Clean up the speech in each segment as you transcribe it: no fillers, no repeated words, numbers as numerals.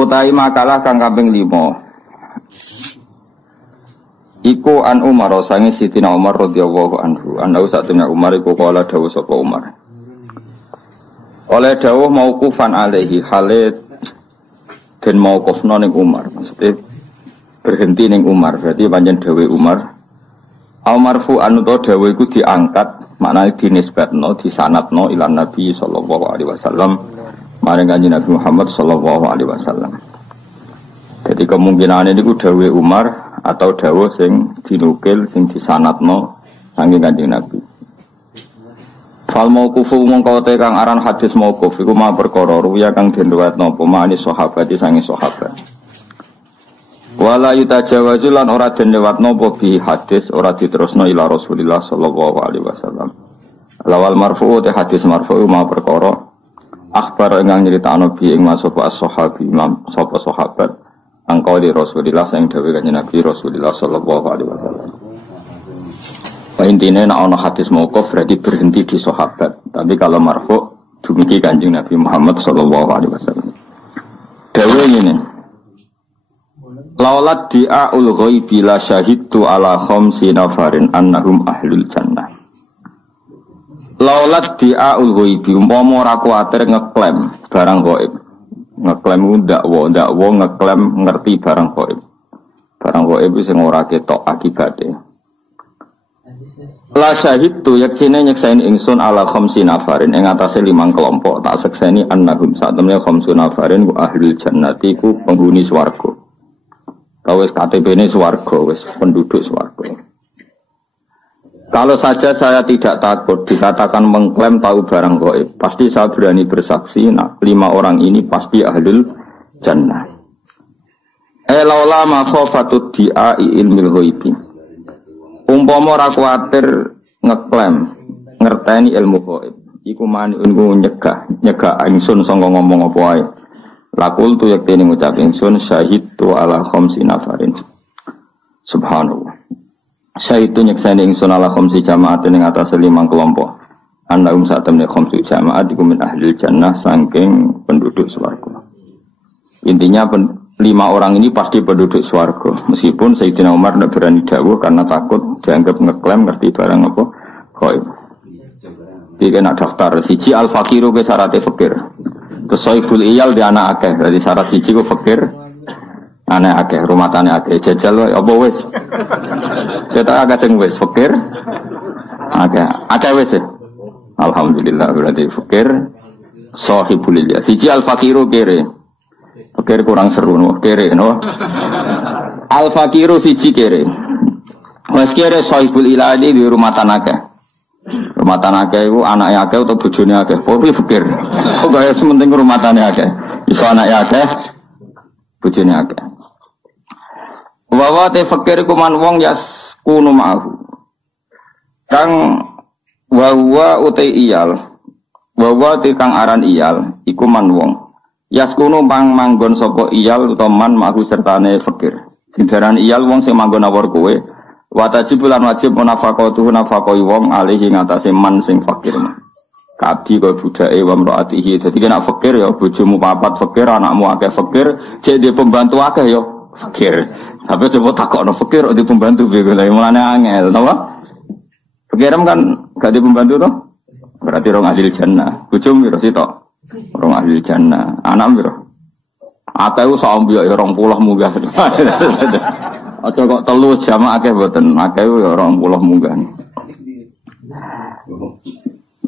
Utai makalah kang kaping 5. Iku an Umar sange Sidina Umar radhiyallahu anhu. Ana satune Umar iku kala dawuh sapa Umar. Oleh dawuh mauqufan alaihi halit den mauqufna ning Umar. Maksudnya berhenti ning Umar. Berarti pancen dawuh Umar. Al marfu anu to dawuh iku diangkat, maknane dinisbatno, disanadno ila Nabi sallallahu alaihi wasallam. Maring Kanjeng Nabi Muhammad sallallahu alaihi wasallam. Jadi kemungkinan ini ku dawuh Umar atau dawuh sing dinukil sing disanadno saking Kanjeng Nabi. Fal mauqufu mongko te kang aran hadis mauquf iku ma perkara ruya kang diriwayatno apa mani sahabat sange sahabat. Wala yutajawazu lan ora den lewatno apa bi hadis ora diterusno ila Rasulillah sallallahu alaihi wasallam. Lawal marfu te hadis marfu ma perkara akhbar ingkang nyritakno bi ing masuk as-sahabi imam sapa sahabat angkau di Rasulillah sing dawuh Kanjeng Nabi Rasulillah sallallahu alaihi wasallam. Intine nek ana hadis mauquf berarti berhenti di sahabat, tapi kalau marfu dumugi Kanjeng Nabi Muhammad sallallahu alaihi wasallam. Dawuh ngene. Laulat di'aul ghaibi la syahidtu ala khamsi nafarin annahum ahlul jannah. Laulat di'aul ghaibi umpama ora kuwatir ngeklaim barang gaib. Ngeklaim ndakwa ngeklaim ngerti barang gaib. Barang gaib sing ora ketok akibate. La syahidtu yaktine nyeksaini ingsun ala khamsi nafarin ing atase 5 kelompok tak sekseni annahum satemene khamsu nafarin ku ahlul jannati ku penghuni swarga. Wis KTP-ne swarga, wis penduduk swarga. Kalau saja saya tidak takut dikatakan mengklaim tahu barang gaib, pasti saya berani bersaksi, 5 orang ini pasti ahlul jannah. Laula ma khafatut di'i ilmil ghaibi. Umpama ora kuwatir ngeklaim ngerteni ilmu gaib, iku maniunku nyegah ingsun sanga ngomong apa wae. Lakul tu yaktene ngucap ingsun syahidtu ala khamsi nafarin. Subhanallah. Syahidtu nyekseni ingsun ala khamsi jama'atin ing atas 5 kelompok. Annahum satamne khamsi jama'at iku min ahlil jannah saking penduduk swarga. Intinya 5 orang ini pasti penduduk swarga. Meskipun Sayyidina Umar tidak berani dawuh karena takut dianggap ngeklaim ngerti barang apa gaib. Iki kena daftar siji al-faqiru ke syaratnya fakir. Kesoibul iyal di anak akeh, dari syarat siji ku fakir, anak akeh, rumah tani akeh, jajal apa wis? Kita agak sing wis fakir, akeh wis. Alhamdulillah berarti fakir, sohibul iyal. Siji al fakiru kere, fakir kurang seru no, kere no. Al fakiru siji kere, wis kere sohibul iyal di rumah tani akeh. Rumah tanah akeh iku anake akeh atau bojone akeh. Pokoke fikir. Pokoke sementing rumah tanah akeh. Iso anake akeh, bojone akeh. Wa te fikir iku man wong yas kunu ma'ahu. Kang wa ute iyal. Wa te kang aran iyal iku man wong. Yas kunu manggon sapa iyal utawa man ma'ahu sertane fikir. Sindaran iyal wong sing manggon awor kowe. Watajibulan wajib munafaqatuhu nafaqoi wong alihi ngatasi man sing fakir mah. Kabdi kaya budake wa mraatihi. Dadi nek fakir ya bojomu papat fakir, anakmu akeh fakir, cek di pembantu akeh ya fakir. Tapi coba takokno fakir di pembantu piye mulane angel, to? Fakirem kan gak di pembantu to? Berarti rong ahli jannah. Bojomu piro sitok? Rong ahli jannah. Anak piro? Akeh sampe ya 20 munggah. Aja kok telu jamaah akeh mboten, akeh ya 20 munggah.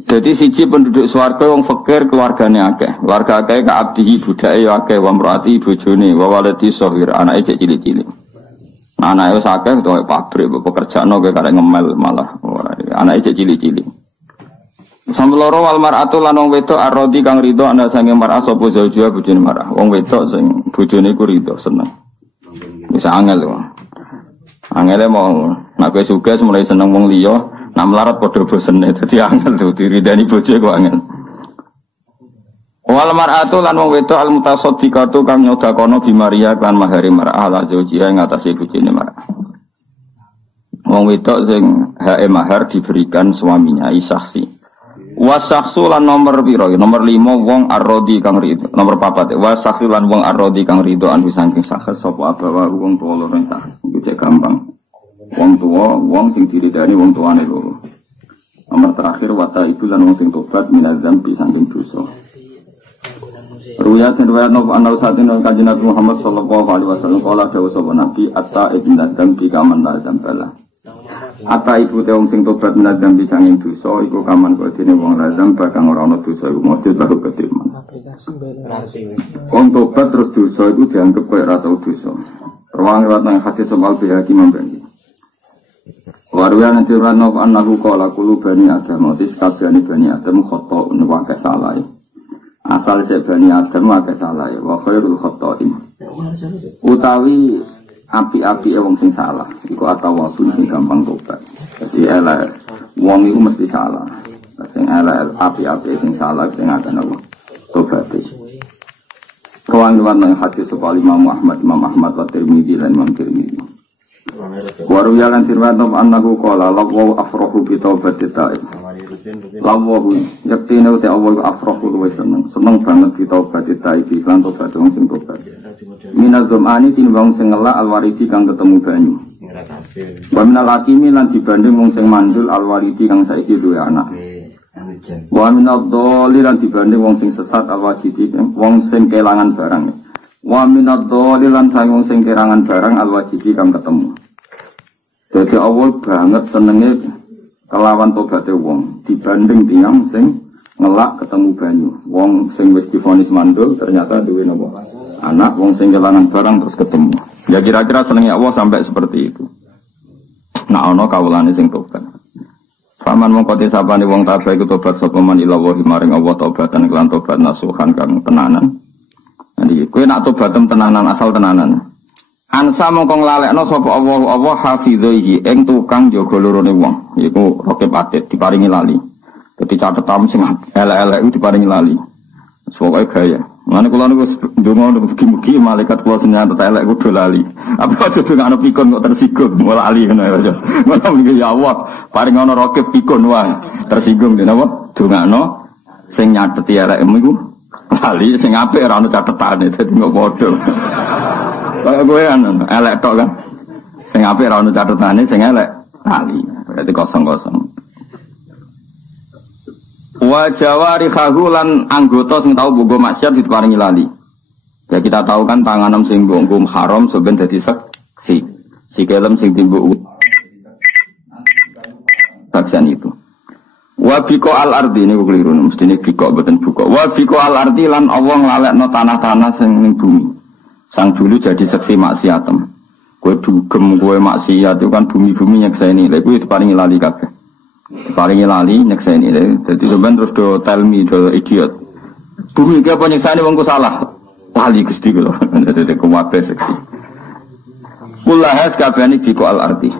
Jadi siji penduduk swarga wong fakir keluargane akeh. Keluarga akeh ka abdihi budake ya akeh wa mraati bojone wa waladi shahir anake cek cilik-cilik. Anake wis akeh to pabrik pekerjaane kaya karek ngemel malah anake cek cilik-cilik. Sampe loro wal mar'atu lan wong wedok arodi kang rido ana sange mar'ah sapa zaujua bojone mar'ah. Wong wedok sing bojone ku rido seneng. Bisa angel lho. Angele mau nek wis sugih mulai seneng wong liya, nak melarat padha bosene dadi angel tuh diridani bojo kok angel. Wal mar'atu lan wong wedok al mutasaddiqatu kang nyodakono bi Maria kan mahari mar'ah la zaujiha ing atase bojone mar'ah. Wong wedok sing hae mahar diberikan suaminya isaksi. Wasaksu lan nomor piro? Nomor 5 wong arrodi kang rido. Nomor 4 wasaksu lan wong arrodi kang rido anu saking sakes sapa abawa wong tuwa loro sakes. Iku cek gampang. Wong tuwa wong sing diridani wong tuane loro. Nomor terakhir wata ibu lan wong sing tobat minadzam bi saking dosa. Ruwayat nopo anau satin kanjeng Nabi Muhammad sallallahu alaihi wasallam kala dawuh sapa Nabi atta ibn dzam bi kaman dzam bala. Atta ibu te wong sing tobat minadzam bi saking dosa iku kaman kok dene wong lazam bakang ora ana dosa iku mesti baru keterima. Wong tobat terus dosa iku dianggep koyo ora tau dosa. Ruang riwayat nang hadis soal bihaki membagi. Warwian nanti rano annahu qala kullu bani adam otis kabehane bani adam khata wa salah. Asal se bani adam wa salah wa khairul khata'in. Utawi api-api wong sing salah iku atawatun sing gampang tobat. Dadi elek wong iku mesti salah. Sing elek api-api sing salah sing akan apa tobat. Ruang riwayat nang hadis soal Imam Ahmad wa Tirmidzi lan Imam Tirmidzi. Waruya lan tirwan annahu qala lawu afrahu bi taubati ta'ib. Lawu yaktine uti awal afrahu luwe seneng banget bi taubati ta'ib lan tobat wong sing tobat. Minal dzamani tinimbang sing ngelak alwaridi kang ketemu banyu. Wa minal akimi lan dibanding wong sing mandul alwaridi kang saiki duwe anak. Wa minal dhalli lan dibanding wong sing sesat alwajidi wong sing kelangan barang. Wa minad dhalli lan wong sing kerangan barang alwajidi kang ketemu. Jadi awal banget senenge kelawan tobaté wong dibanding tiyang sing ngelak ketemu banyu. Wong sing wis divonis mandul ternyata duwe napa? Anak wong sing kelangan barang terus ketemu. Ya kira-kira senenge Allah sampai seperti itu. Nah ana kawulane sing tobat. Faman mongko disapane wong tabah iku tobat sapa man ila wa maring Allah tobatan kelan tobat nasuhan kang tenanan. Jadi kowe nak tobatem tenanan asal tenanan. Ansa mongko nglalekno sapa Allah hafidhihi ing tukang jaga lorone wong. Iku rokib atid diparingi lali. Dadi catetam sing elek-elek iku diparingi lali. Pokoke gaya. Mane kula niku ndonga mugi-mugi malaikat kula sing nyatet elek kudu lali. Apa aja dongakno pikun kok tersinggung malah lali ngono ya. Malah mriki ya Allah, paring ana rokib pikun wae. Tersinggung den apa? Dongakno sing nyateti elekmu iku lali sing apik ora ono catetane dadi kok padha. Kaya kowe elek tok kan. Sing apik ora ono catetane sing elek lali. Berarti kosong-kosong. Wa jawarihahu lan anggota sing tau bogo maksiat diparingi lali. Ya kita tahu kan tanganem sing mbok haram sampeyan dadi seksi. Sikelem sing timbuk bagian itu. Wa biko al ardi niku keliru mestine biko mboten buka. Wa biko al ardi lan Allah nglalekno tanah-tanah sing ning bumi. Sang dulu jadi seksi maksiatem. Kowe dugem kowe maksiat itu kan bumi-bumi nyekseni. Lha kuwi diparingi lali kabeh. Diparingi lali nyekseni. Dadi sampean terus do tell me do idiot. Bumi iki apa nyekseni wong ku salah. Lali Gusti kula. Dadi kuwabe seksi. Kulahas kabehane biko al ardi.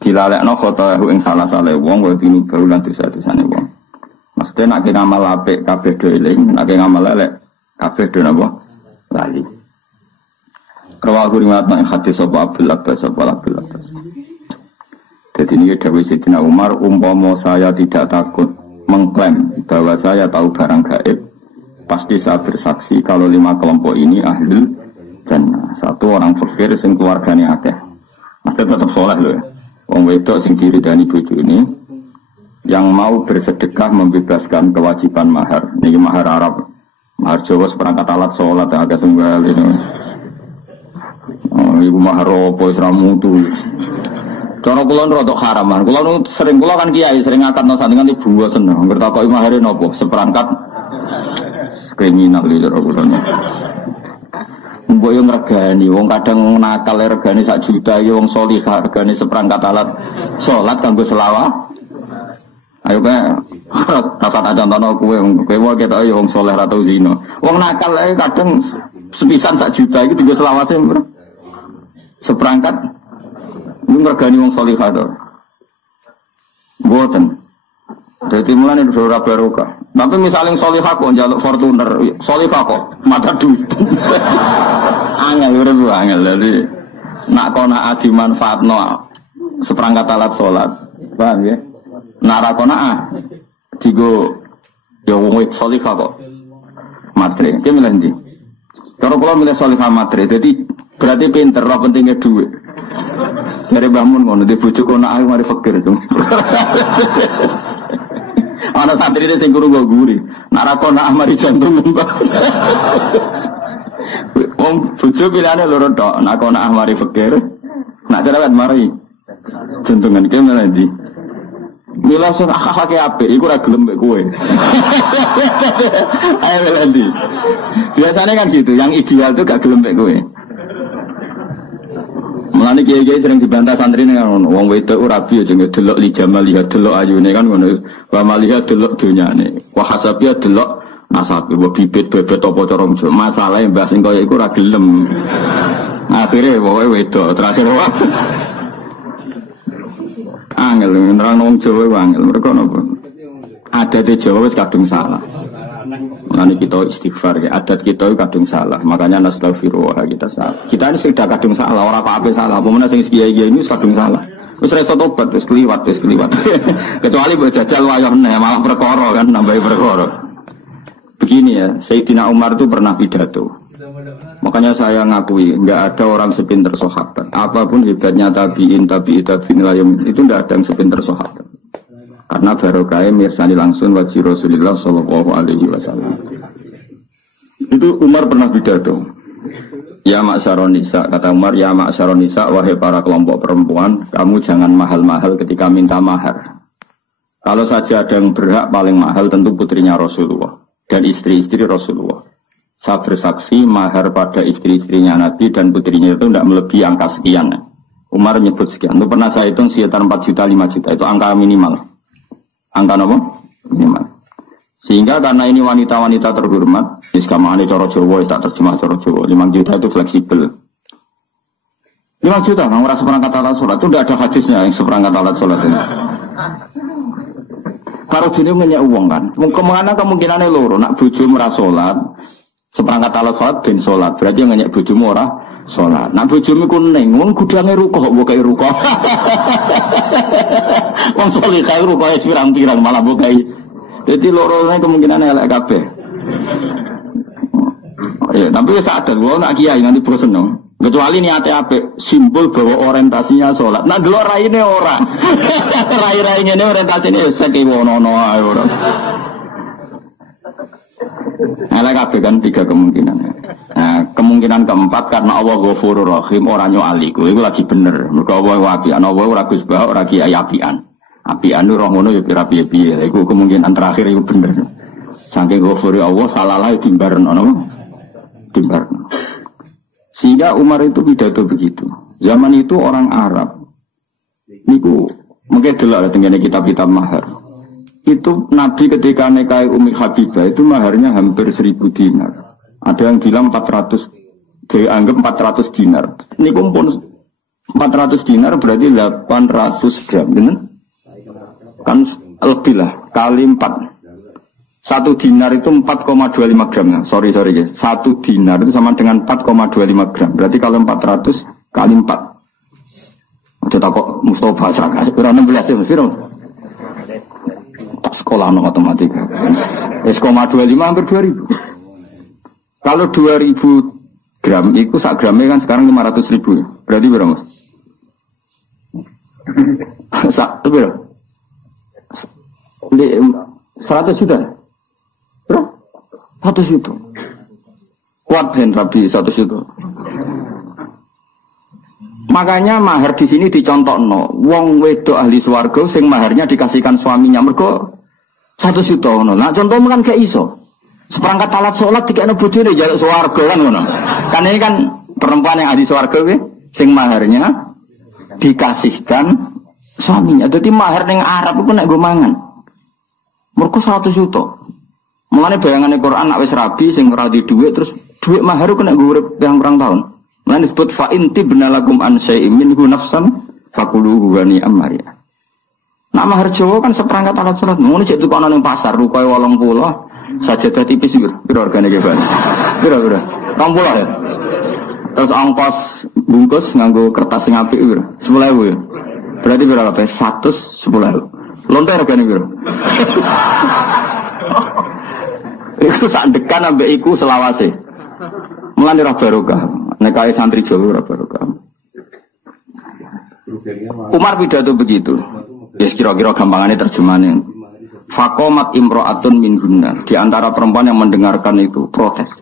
Dilalekno khotohu ing salah-salah wong wa dinu baulan dosa-dosane wong. Mesti nek ngamal apik kabeh do eling, nek ngamal elek kabeh do napa? Lali. Rawahu riwayat nang hadis sapa Abdul Abbas sapa Abdul Abbas. Jadi ini dawuh Sayyidina Umar, umpama saya tidak takut mengklaim bahwa saya tahu barang gaib, pasti saya bersaksi kalau 5 kelompok ini ahlul jannah. Satu orang fakir sing keluargane akeh. Mesti tetap saleh lho ya. Wong wedok sing diridani bojone yang mau bersedekah membebaskan kewajiban mahar. Niki mahar Arab. Mahar Jawa seperangkat alat salat agak tunggal itu. Oh, ibu mahar apa wis ra mutu. Cara kula rodok haraman. Kula sering kula kan kiai sering ngakatno santingan ibu seneng. Ngertakoki mahare napa? Seperangkat kriminal iki cara kula. Mbok yo ngregani wong kadang nakal regane 1 juta yo wong salihah regane seperangkat alat salat kanggo selawat. Ayo kae rasa tak contohno kowe wae ketok yo wong saleh ra tau zina. Wong nakal ae kadang sepisan 1 juta iki dienggo selawase seperangkat ngregani wong salihah to. Mboten. Dadi mulane ora barokah. Tapi misalnya salihah kok njaluk Fortuner, salihah kok mata duit. Angel urip angel dadi nak kona adi manfaatno seperangkat alat salat. Paham ya? Nak ra kona digo Ya wong Solihah kok. Matre. Ki milih ndi? Kalau kula milih Solihah matre. Dadi berarti pinter, ora pentingnya duit. Dari Mbah Mun ngono di bojo kono ae mari fakir. Ana santrine sing guru go guri. Nek ra kono mari jantung mbah. Wong bojo pilihane loro tok. Nek kono mari fakir. Nek cerewet mari jantungan ki malah ndi. Mila sing akhlake apik iku ora gelem mek kowe. Ayo Melandi. Biasanya kan gitu, yang ideal tuh gak gelem mek kowe. Mulane kiai-kiai sering dibantah santri ning ngono, wong wedok ora rabi aja ngedelok li jamal lihat delok ayune kan ngono. Wa malihat delok donyane. Wa hasabiya delok nasabe, wa bibit bebet apa cara masalahe mbah sing kaya iku ora gelem. Akhire pokoke wedok terakhir wae. Angel nerang wong Jawa angel mereka napa? Adat Jawa wis kadung salah. Mulane kita istighfar ya, adat kita kadung salah. Makanya nastaghfirullah kita salah. Kita ini sudah kadung salah, ora apa-apa salah. Apa meneh sing kiai-kiai ini kadung salah. Wis reso tobat wis kliwat. Kecuali mbok jajal wayah meneh malah perkara kan nambahi perkara. Begini ya, Sayyidina Umar itu pernah pidato. Makanya saya ngakui, enggak ada orang sepinter sahabat. Apapun hebatnya tabi'in layam itu enggak ada yang sepinter sahabat. Karena barokahnya mirsani langsung wajib Rasulullah sallallahu alaihi wasallam. Itu Umar pernah pidato. Ya ma'syaron nisa, kata Umar, ya ma'syaron nisa, wahai para kelompok perempuan, kamu jangan mahal-mahal ketika minta mahar. Kalau saja ada yang berhak paling mahal tentu putrinya Rasulullah dan istri-istri Rasulullah. Saya bersaksi mahar pada istri-istrinya Nabi dan putrinya itu tidak melebihi angka sekian. Umar nyebut sekian. Itu pernah saya hitung sekitar 4 juta, 5 juta. Itu angka minimal. Angka apa? Minimal. Sehingga karena ini wanita-wanita terhormat, iskamane cara Jawa, tak terjemah cara Jawa. 5 juta itu fleksibel. 5 juta, kamu rasa seperangkat alat sholat. Itu tidak ada hadisnya yang seperangkat alat sholat ini. Kalau jenis ngeyak uang kan. Kemana kemungkinannya loro. Nak bojo merasa sholat. Seperangkat alat sholat ben sholat. Berarti yang ngeyak bojomu ora sholat. Nak bojomu kuning. Wong gudangnya rukoh. Bukai rukoh. Wong Solihah rukoh pirang-pirang malah bukai. Jadi lorone kemungkinannya elek kabeh. Ya, tapi sadar gua nak kiai nanti bosen dong. Kecuali niatnya apik, simbol bahwa orientasinya sholat. Nak delok raine ora. Rai-rai ngene orientasine sekiwono ae ora. Elek kabeh kan 3 kemungkinan. Nah, kemungkinan keempat karena Allah Ghafurur Rahim ora nyoali iku lagi bener. Mergo Allah apian, Allah ora Gus Bah ora kiai apian. Apian roh ngono ya piye-piye. Iku kemungkinan terakhir iku bener. Saking Ghafuri Allah salah dimbarno napa? Dimbarno. Sehingga Umar itu pidato begitu. Zaman itu orang Arab. Niku mungkin delok tengene kitab-kitab mahar. Itu Nabi ketika nikahi Ummi Habibah itu maharnya hampir 1000 dinar. Ada yang bilang 400, dianggap 400 dinar. Ini pun 400 dinar berarti 800 gram, benar? Kan lebih lah, kali 4. 1 dinar itu 4,25 gram. Sorry guys. 1 dinar itu sama dengan 4,25 gram. Berarti kalau 400 kali 4. Ada kok Mustafa Saka. Kurang 16 ya, Mas. Tak sekolah no matematika. 1,25 hampir 2000. Kalau 2000 gram itu sak gramnya kan sekarang 500.000 ya. Berarti berapa, Mas? Sak itu berapa? 100 juta. Berapa? 100 juta. Kuat ben Rabi 100 juta. Makanya mahar di sini dicontohno. Wong wedok ahli swarga sing maharnya dikasihkan suaminya mergo 100 juta ngono. Nah contohnya kan gak iso. Seperangkat alat sholat dikene bojone njaluk swarga kan ngono. Kan ini kan perempuan yang ahli swarga kuwi sing maharnya dikasihkan suaminya. Jadi mahar ning Arab iku nek nggo mangan. Mergo 100 juta. Mulane bayangane Quran nek wis rabi sing ora di dhuwit terus dhuwit mahar ku nek nggo urip pirang-pirang tahun. Mulane disebut fa inti binalakum an syai'in minhu nafsan faquluhu wa ni'amariya. Nak mahar Jawa kan seperangkat alat salat. Ngono cek tukono ning pasar rupae 80 sajadah tipis piro regane ge, Pak? Piro? 20 ya. Terus ongkos bungkus nganggo kertas sing apik piro? 10.000 ya. Berarti berapa? 110.000. Lontar regane piro? Iku sak dekan ambek iku selawase. Mulane ora barokah. Nek kaya santri Jawa ora barokah. Umar pidato begitu. Ya kira-kira gampangannya terjemahannya. Fakomat imro'atun min hunna. Di antara perempuan yang mendengarkan itu protes.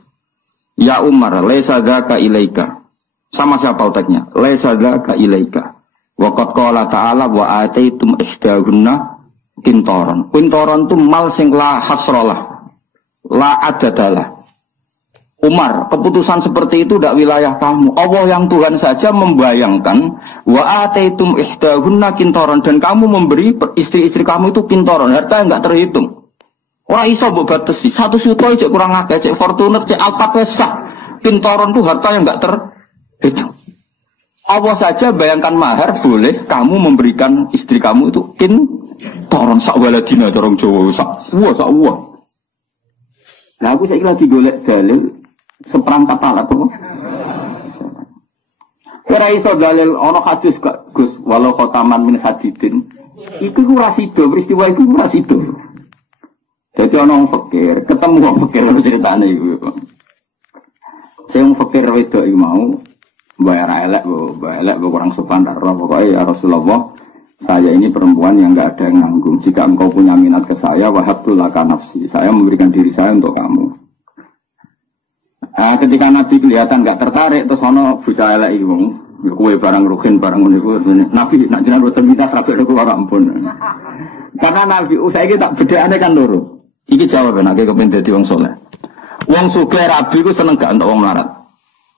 Ya Umar, laisa dzaka ilaika. Sama siapa letaknya? Laisa dzaka ilaika. Wa qad qala ta'ala wa ataitum ihdahunna qintaran. Qintaran itu mal sing la hasralah. La adadalah. Umar, keputusan seperti itu tidak wilayah kamu. Allah yang Tuhan saja membayangkan wa ataitum ihdahunna qintaran dan kamu memberi istri-istri kamu itu qintaran, harta yang enggak terhitung. Ora iso mbok batesi. 1 juta cek kurang akeh, cek Fortuner, cek Alphard wis sah. Qintaran itu harta yang enggak terhitung. Allah saja bayangkan mahar boleh kamu memberikan istri kamu itu qintaran sak waladina cara Jawa sak uwa. Lah aku saiki lagi golek dalil seperangkat alat apa? Ora iso dalil ana hadis gak Gus walau khotaman min hadidin. Iku ora sida, peristiwa iku ora sida. Dadi ana wong fakir, ketemu wong fakir ceritane iku. Sing fakir wedok iku mau bayar elek kurang sopan darah pokoke ya Rasulullah. Saya ini perempuan yang enggak ada yang nanggung. Jika engkau punya minat ke saya, wahabtu laka nafsi. Saya memberikan diri saya untuk kamu. Nah, ketika Nabi kelihatan enggak tertarik, terus ono bocah elek iki wong, ya kowe barang ruhin barang niku. Nabi nak jenengan boten minta trafik niku ora ampun. Karena Nabi saiki tak bedakane kan loro. Iki jawaban nek kepen dadi wong saleh. Wong sugih rabi ku seneng gak entuk wong melarat.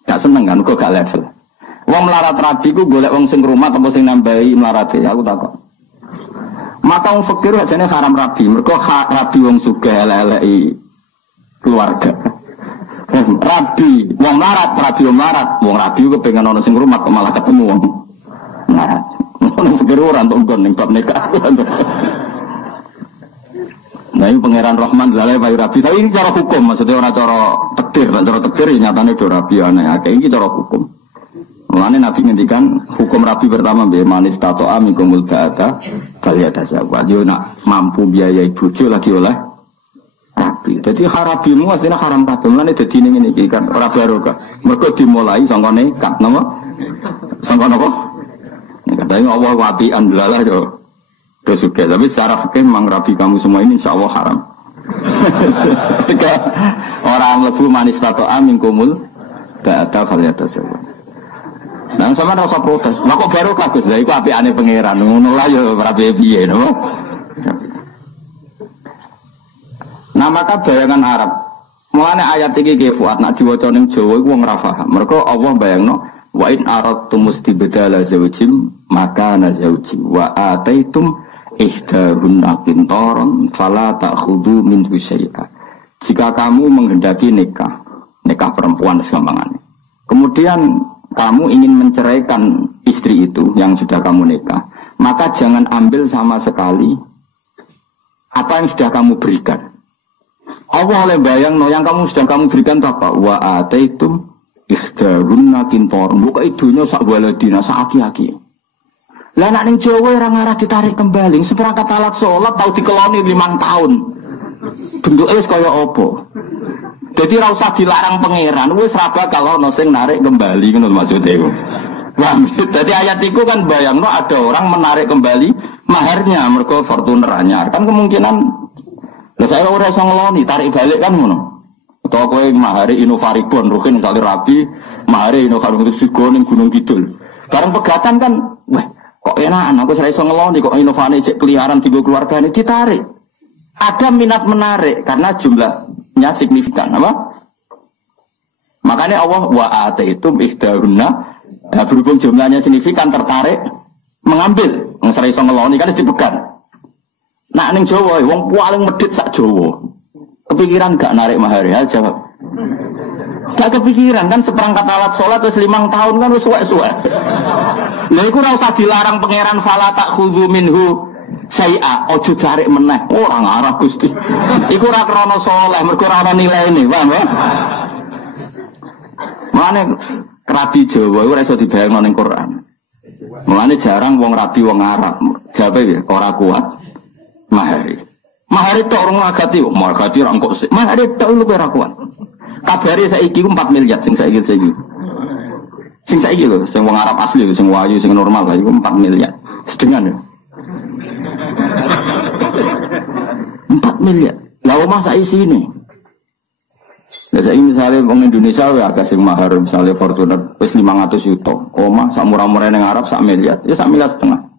Gak seneng kan kok gak level. Wong melarat rabi ku golek wong sing rumah apa sing nambahi melarate, aku takok. Maka wong fakir ajane haram rabi, mergo rabi wong sugih elek-eleki keluarga. Rabi wong melarat, wong rabi ku pengen ana sing rumah kok malah ketemu wong melarat. Wong fakir ora entuk nggon ning bab nikah. Nah ini pangeran Rahman lalai bayi rabi, tapi ini cara hukum, maksudnya orang cara takdir, nyatanya do rabi aneh, ini cara hukum. Mulanya Nabi ngendikan hukum rabi pertama biar manis tato amikumul ba'ata baliyata zawal. Dia nak mampu biayai bojo lagi oleh rabi. Jadi harabimu aslinya haram kabeh. Mulanya jadi ini kan ora barokah. Mergo dimulai sangka nekat napa? Sangka napa? Katanya Allah wabi'an belalah yo. Kesukai, tapi secara fikih memang rabi kamu semua ini insya Allah haram. Orang lebu manis tato amikumul ba'ata baliyata zawal. Nah, sama ada usah protes. Lah kok baru kagus lah, iku apikane pangeran. Ngono lah ya ora piye-piye, no. Nah, maka bayangan Arab. Mulane ayat iki nggih Fuad nak diwaca ning Jawa iku wong ora paham. Mergo Allah bayangno wa in aradtum mustibdala zawjim maka nazawji wa ataitum ihdahunna qintaran fala ta'khudhu minhu syai'a. Jika kamu menghendaki nikah perempuan segampangannya. Kemudian kamu ingin menceraikan istri itu yang sudah kamu nikah, maka jangan ambil sama sekali apa yang sudah kamu berikan. Allah oleh bayang yang kamu sudah kamu berikan itu apa? Wa ataitum ihdahunna qintaran. Buka idunya sak waladina sak aki-aki. Lah nek ning Jawa ora ngarah ditarik kembali, seperangkat alat salat tau dikeloni 5 tahun. Bentuke wis kaya apa? Jadi ora usah dilarang pangeran, wis ra bakal ana sing narik kembali ngono maksudnya iku. Wah, jadi ayat itu kan bayangno ada orang menarik kembali maharnya mergo Fortuner anyar. Kan kemungkinan lha saya ora iso ngeloni, tarik balik kan ngono. Utawa kowe mahare Innovaribon ruhin misalnya rabi, mahare Innovaribon Sigo ning Gunung Kidul. Bareng pegatan kan, wah, kok enakan aku ora iso ngeloni kok Innovane cek peliharaan digo keluargane ditarik. Ada minat menarik karena jumlahnya signifikan, apa? Makanya Allah wa ataitum ihdahunna, ya, berhubung jumlahnya signifikan tertarik mengambil, nggak iso ngeloni kan dipegat. Nah ning Jawa, wong paling medhit sak Jawa, kepikiran gak narik mahar ya jawab. Gak kepikiran kan seperangkat alat sholat terus 5 tahun kan wis suwek-suwek. Lha iku ora usah dilarang pangeran fala ta'khudhu minhu saya ojo tarik meneh orang arah Gusti. Iku ora krana saleh, mergo ora ana nilaine, paham ya? Mane rabi Jawa iku ora iso dibayangno ning Quran. Mulane jarang wong rabi wong Arab. Jawabe ya ora kuat mahari. Mahar itu orang ngagati, orang kok sih. Mahar itu lu kerakuan. Kabare saiki ku 4 miliar sing saiki. Sing saiki lho, sing wong Arab asli, sing wayu, sing normal lah iku 4 miliar. Sedengan ya. 4 miliar. Lah omah sak isine. Lah saiki misale wong Indonesia wae agak sing mahar misale Fortuner wis 500 juta. Omah sak murah-murah ning Arab sak miliar. Ya sak miliar setengah.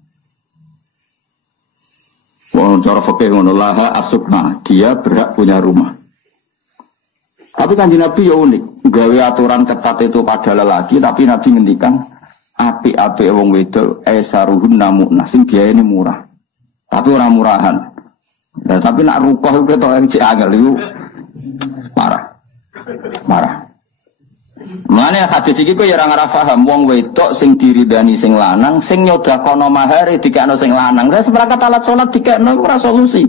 Wong cara fikih ngono laha asukna, dia berhak punya rumah. Tapi Kanjeng Nabi ya unik, gawe aturan ketat itu pada lelaki, tapi Nabi ngendikan apik-apik wong wedok esaruhun namuna sing biayane murah. Tapi ora murahan. Nah, tapi nak rukoh itu ketok cek angel iku parah. Mulane hadis iki kok ya ora ngarah paham wong wedok sing diridani sing lanang sing nyodakono mahare dikekno sing lanang. Saya seperangkat alat salat dikekno ora solusi.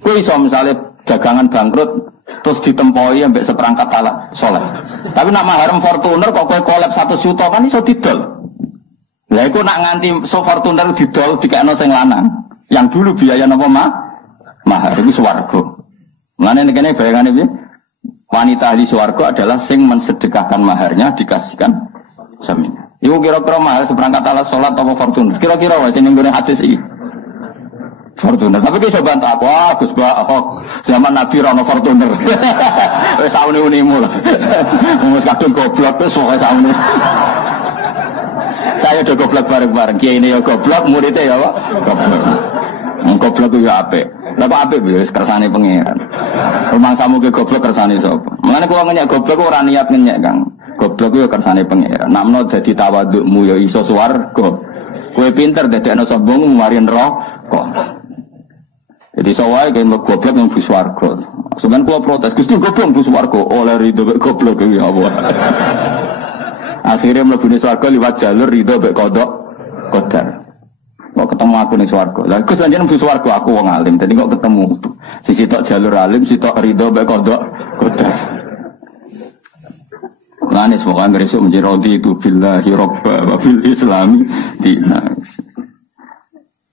Kuwi iso misale dagangan bangkrut terus ditempoi ambek seperangkat alat salat. Tapi nak mahar Fortuner kok kowe kolab 1 juta kan iso didol. Lah iku nak nganti Fortuner didol dikekno sing lanang. Yang dulu biaya napa mahar iku swarga. Mulane kene bayangane piye? Wanita ahli swarga adalah sing mensedekahkan maharnya dikasihkan suaminya. Iku kira-kira mahar seperangkat alat salat apa Fortuner? Kira-kira wae sing nggone hadis iki. Fortuner. Tapi ki bantah aku, Gus Pak, zaman Nabi rono Fortuner. Wis saune-unimu lah. Wis kadung goblok wis pokoke saune. Saya udah goblok bareng-bareng. Kiai ini ya goblok, muridnya ya Pak. Goblok. Goblok itu ya apik. Lah kok apik wis kersane pangeran. Rumah samu ke goblok kersane sapa? Mulane kula ngenyek goblok ora niat ngenyek, Kang. Goblok yo kersane pangeran. Namno dadi tawadukmu ya iso swarga. Kowe pinter dadekno sombongmu mari neraka. Jadi sawai kayak goblok yang bus warga. Sebenarnya kalau protes, Gusti goblok bus warga oleh ridho bek goblok ya Allah. Akhirnya mlebu swarga liwat jalur ridho bek kodok kodar. Kok ketemu aku ning swarga. Lah Gus anjen bus warga aku wong alim. Jadi kok ketemu sisi tok jalur alim, sisi tok ridho bek kodok kodar. Lane semoga besok menjadi rodi itu billahi robba wa bil islami dina.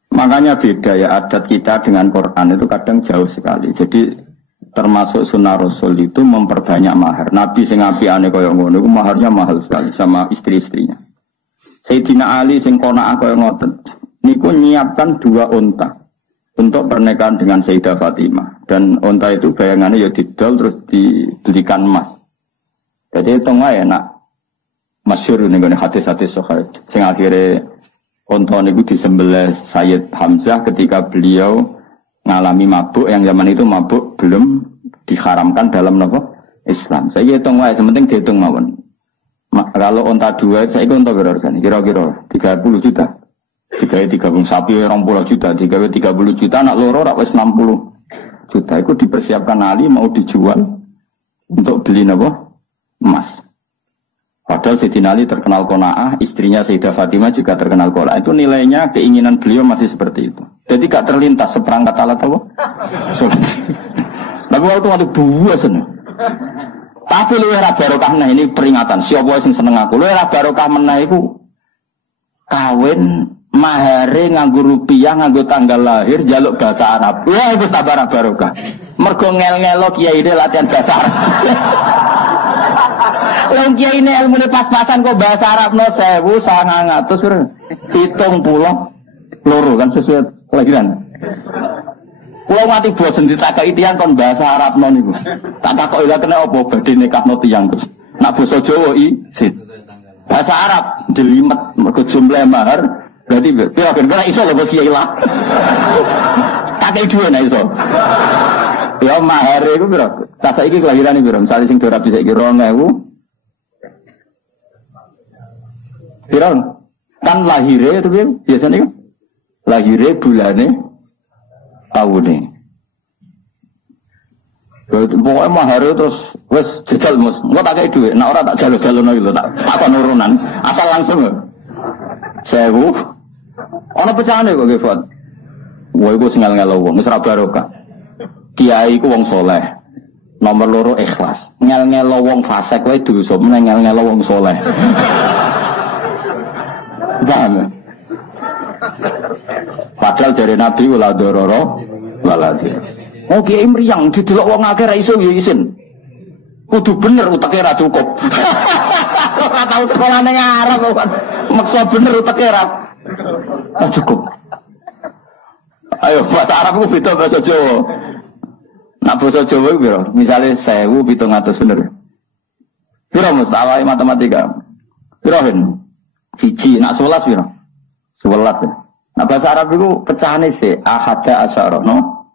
Makanya beda ya adat kita dengan Quran itu kadang jauh sekali. Jadi termasuk sunnah Rasul itu memperbanyak mahar. Nabi sing apikane kaya ngono iku maharnya mahal sekali sama istri-istrinya. Sayyidina Ali sing qanaah kaya ngoten niku nyiapkan 2 unta untuk pernikahan dengan Sayyidah Fatimah. Dan unta itu bayangannya ya didol terus dibelikan emas. Jadi itu wae enak. Masyhur ning hadis-hadis sahih sing akhire unta niku disembelih Sayyid Hamzah ketika beliau ngalami mabuk yang zaman itu mabuk belum diharamkan dalam Islam. Saya hitung wae, sementing dihitung mawon. Kalau unta 2, saya unta berapa nih? Kira-kira 30 juta. 3 gabung sapi 20 juta, 3 30 juta, anak loro rak wis 60 juta. Itu dipersiapkan Ali mau dijual untuk beli emas. Padahal Sayyidina Ali terkenal qanaah, istrinya Sayyidah Fatimah juga terkenal qanaah. Itu nilainya keinginan beliau masih seperti itu. Jadi gak terlintas seperangkat alat apa? Tapi waktu buasen. Tapi lu ora barokah nah ini peringatan. Siapa sing seneng aku? Lu ora barokah meneh iku kawin mahare nganggo rupiah, nganggo tanggal lahir, jaluk bahasa Arab. Wah, wis tak barokah. Mergo ngel-ngelo kiyaine latihan bahasa Arab. Wong kiai ini ilmu pas-pasan kok bahasa Arab no 1900 hitung pulau loro kan sesuai kelahiran. Pulau mati bosen ditakai tiang kon bahasa Arab no niku. Tak takoki lha kena apa badhe nikahno tiyang terus. Nak basa Jawa isin. Bahasa Arab jelimet mergo jumlah mahar berarti ya kira iso lho bos kiai lah. Takai dua nek iso. Ya mahar iku piro? Tak saiki kelahirane piro? Misale sing ora bisa iki 2000 Pirang kan lahirnya itu biasanya kan lahirnya bulannya tahunnya. Pokoknya maharnya terus wes jajal mus, nggak tak kayak duit, nah orang tak jalur-jalur lagi tak penurunan, asal langsung. 1000, orang pecahan kok Gevon. Wah itu singal ngelawong, mesra barokah. Kiai ku wong soleh, nomor loro ikhlas, ngel-ngelawong fasek, wah itu so, ngel-ngelawong soleh. Paham ya? Padahal jari Nabi wala dororo waladi. Oh kiai mriyang didelok wong akeh ra iso ya isin. Kudu bener uteke ra cukup. Ora tau sekolah ning Arab kok. Maksa bener uteke ra cukup. Ayo bahasa Arab ku beda bahasa Jawa. Nak bahasa Jawa iku piro? Misale 1700 bener. Piro mustawai matematika? Piro hen? Fiji nak 11 piro? 11 ya. Nah bahasa Arab itu pecahane se ahada asyara no.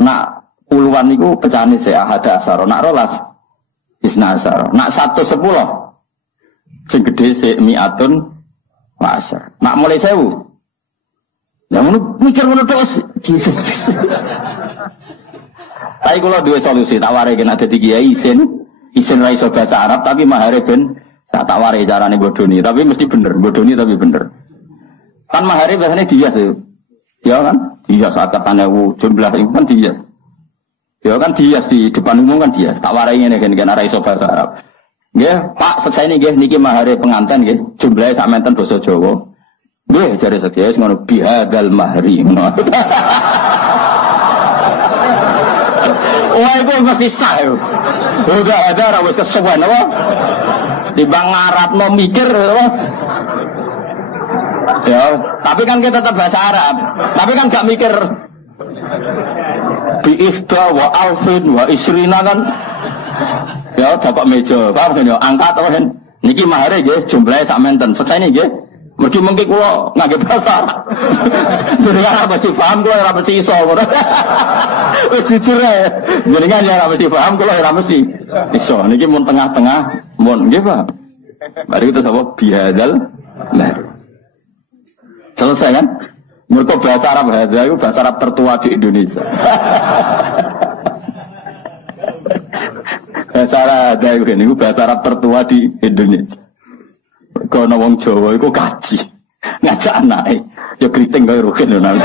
Nak puluhan itu pecahane se ahada asyara. Nak rolas isna asyara. Nak 110 sing gede se mi'atun wa asyara. Nak mulai 1000 ya ngono mikir ngono terus. Tapi kalau dua solusi tak warai kena dadi kiai isin ra iso bahasa Arab tapi mahare ben tak warai carane bodoni tapi mesti bener bodoni tapi bener. Kan mahari biasanya dihias ya kan? Dihias akatane jumlah itu kan dihias. Ya kan dihias di depan umum kan dihias. Tak warai ngene kan ora iso bahasa Arab. Nggih, Pak sekseni nggih niki mahari pengantin nggih, jumlahe sak menten basa Jawa. Nggih, jare sekias ngono bihadal mahri ngono. Wah itu mesti sah. Udah ada wis kesuwen apa? Timbang ngarapno mikir apa? Ya, tapi kan kita tetap bahasa Arab. Tapi kan gak mikir bi ihda wa alfin wa isrina kan. Ya, dapat meja. Paham kan ya? Angkat apa kan? Niki mahare nggih jumlahe sak menten. Seksane nggih. Mergi mengki kula ngangge bahasa Arab. Jenengan apa sih paham kula ora mesti iso ngono. Wis jujur ae. Jenengan ya ora mesti paham kula ora mesti iso. Niki mun tengah-tengah mun nggih, Pak. Mari kita sapa bihadzal nah. Selesai kan? Mereka bahasa Arab hadza itu bahasa Arab tertua di Indonesia. Bahasa Arab hadza itu bahasa Arab tertua di Indonesia. Kalau wong Jawa itu kaji ngajak anake ya kriting kaya rugen lho nang.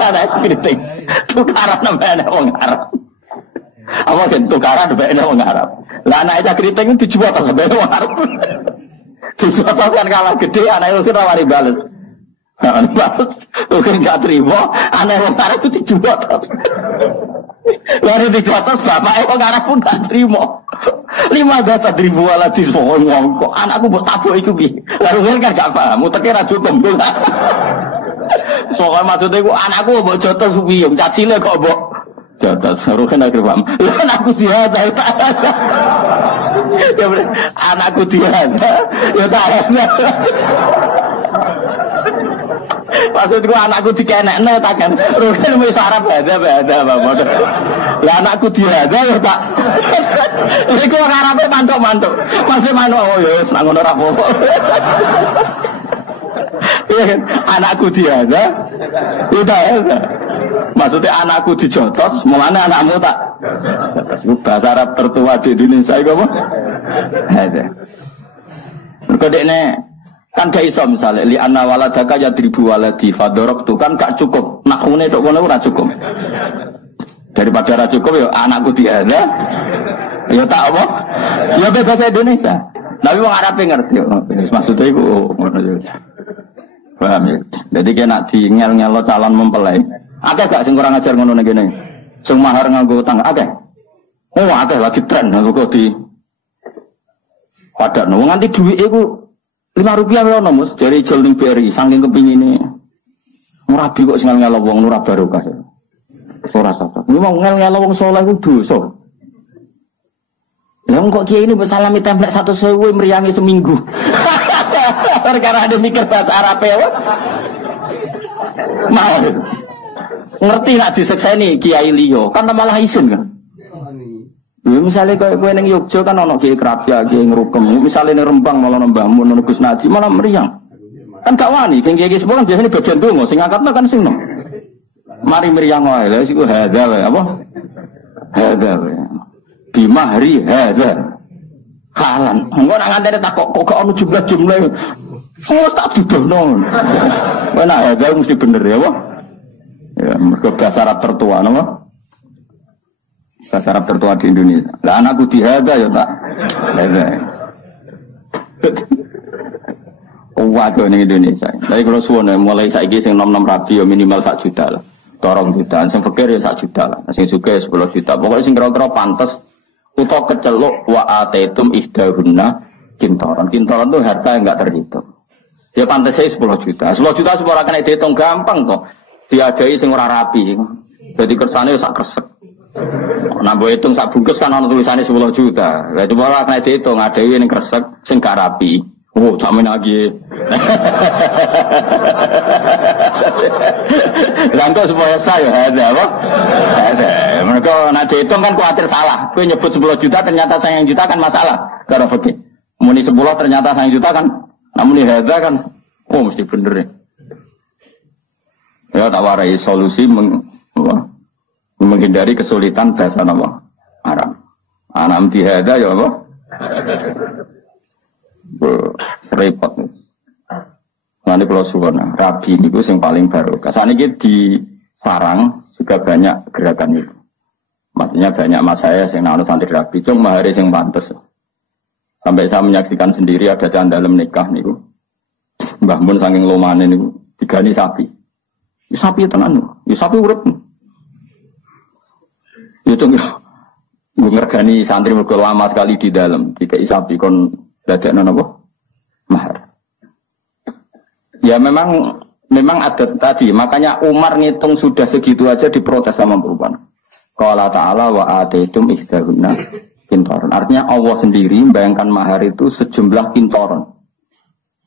Anak kriting. Tukaran namanya wong Arab. Apa kan tukaran namanya wong Arab. Lah anak itu kriting itu dijual ta sampe wong Arab. Dijual kan kalah gede anak itu ora wani bales. Balas, bukan gak terima, aneh wong Arab itu dijual terus. Lalu dijual terus, bapak wong Arab pun gak terima. 500 ribu ala disokong ngongkok, anakku buat tabuk itu bi. Lalu kan gak paham, utaknya raju kembung. Soalnya maksudnya anakku buat jotos biyung, cacile kok buat jotos, harusnya gak paham. Anakku dia, anakku dia, ya tak. Maksudku anakku dikenekno tak kan. Rugen wis Arab ada Bapak. Lah anakku diada ya tak. Iku wong Arabe mantuk-mantuk. Masih manuk oh ya wis nang ngono ra apa-apa. Anakku diada. Udah ya. Maksudnya anakku dijotos, mulane anakmu tak. Bahasa Arab tertua di Indonesia iku apa? Ada. Mergo dekne kan gak iso misalnya li anna waladaka yadribu waladi fadorobtu kan gak cukup nakune tok kono ora cukup daripada ora cukup ya anakku diada ya tak apa ya bahasa Indonesia tapi wong Arab ngerti maksudnya iku ngono ya paham ya jadi kena di ngel-ngelo calon mempelai akeh gak sing kurang ajar ngono ngene sing mahar nganggo utang akeh oh akeh lagi tren nganggo di padakno wong nganti dhuwit iku Rp5 ya mus dari jual ning BRI saking kepingine murabi kok sing ngelo wong ora barokah ora cocok iki mau ngelo wong saleh ku dosa lha kok kiai ini mbok salami templek 100.000 meriangi seminggu karena ada mikir bahasa Arab ya mau ngerti nak disekseni kiai liya kan malah isin kan. Misalnya kowe ning Yogya kan ana kiai kerapia, kiai ngrukem. Misalnya ning Rembang malah nambahmu nang Gus Naji malah meriang. Kan gak wani, kiai sepuluh biasanya bagian donga sing angkatna kan sing nom. Mari meriang wae. Lha iku hadza wae apa? Hadza wae. Bi mahri hadza. Halan. Engko nak ngandene takok kok ono jumlah. Oh tak dudono. Kowe nak hadza mesti bener ya apa? Ya mergo bahasa Arab tertua napa? Bahasa Arab tertua di Indonesia. Lah anakku dihada ya tak. Waduh ning Indonesia. Tapi kalau suwone mulai saiki sing nom-nom rabi ya minimal 1 juta lah. Torong jutaan, sing fakir ya 1 juta lah, sing sugih 10 juta. Pokoknya sing kira-kira pantes utawa keceluk wa ataitum ihdahunna kintoron. Kintoron itu harta yang enggak terhitung. Ya pantes 10 juta. 10 juta semua kena dihitung gampang kok. Diadai sing ora rapi. Jadi kersane sak kresek. Nah mbok hitung sak bungkus kan ana tulisane 10 juta. Lah itu ora kena dihitung adawi ning kresek sing gak rapi. Oh, jamin lagi. Lantas supaya saya ada apa? Ada. Mereka nak dihitung kan khawatir salah. Kau nyebut 10 juta ternyata sayang juta kan masalah. Cara fikih. Muni 10 ternyata sayang juta kan. Namun ini hadza kan. Oh mesti bener ya. Ya tak warai solusi menghindari kesulitan bahasa nama Arab. Anam dihada ya apa? Repot. Nanti kalau suwana rabi ini yang paling baru. Saat ini di sarang juga banyak gerakan itu. Maksudnya banyak mas saya yang nanu santri rabi. Cuma hari yang pantas. Sampai saya menyaksikan sendiri ada dalam nikah nih. Mbah Mun saking lomane nih digani sapi. Ya, sapi tenan. Ya sapi urip. Itu gue ngergani santri mergo lama sekali di dalam. Dikai sapi kon dadekno napa? Mahar. Ya memang ada tadi, makanya Umar ngitung sudah segitu aja diprotes sama perempuan. Qala ta'ala wa ataitum ihdahunna kintoron. Artinya Allah sendiri membayangkan mahar itu sejumlah kintoron.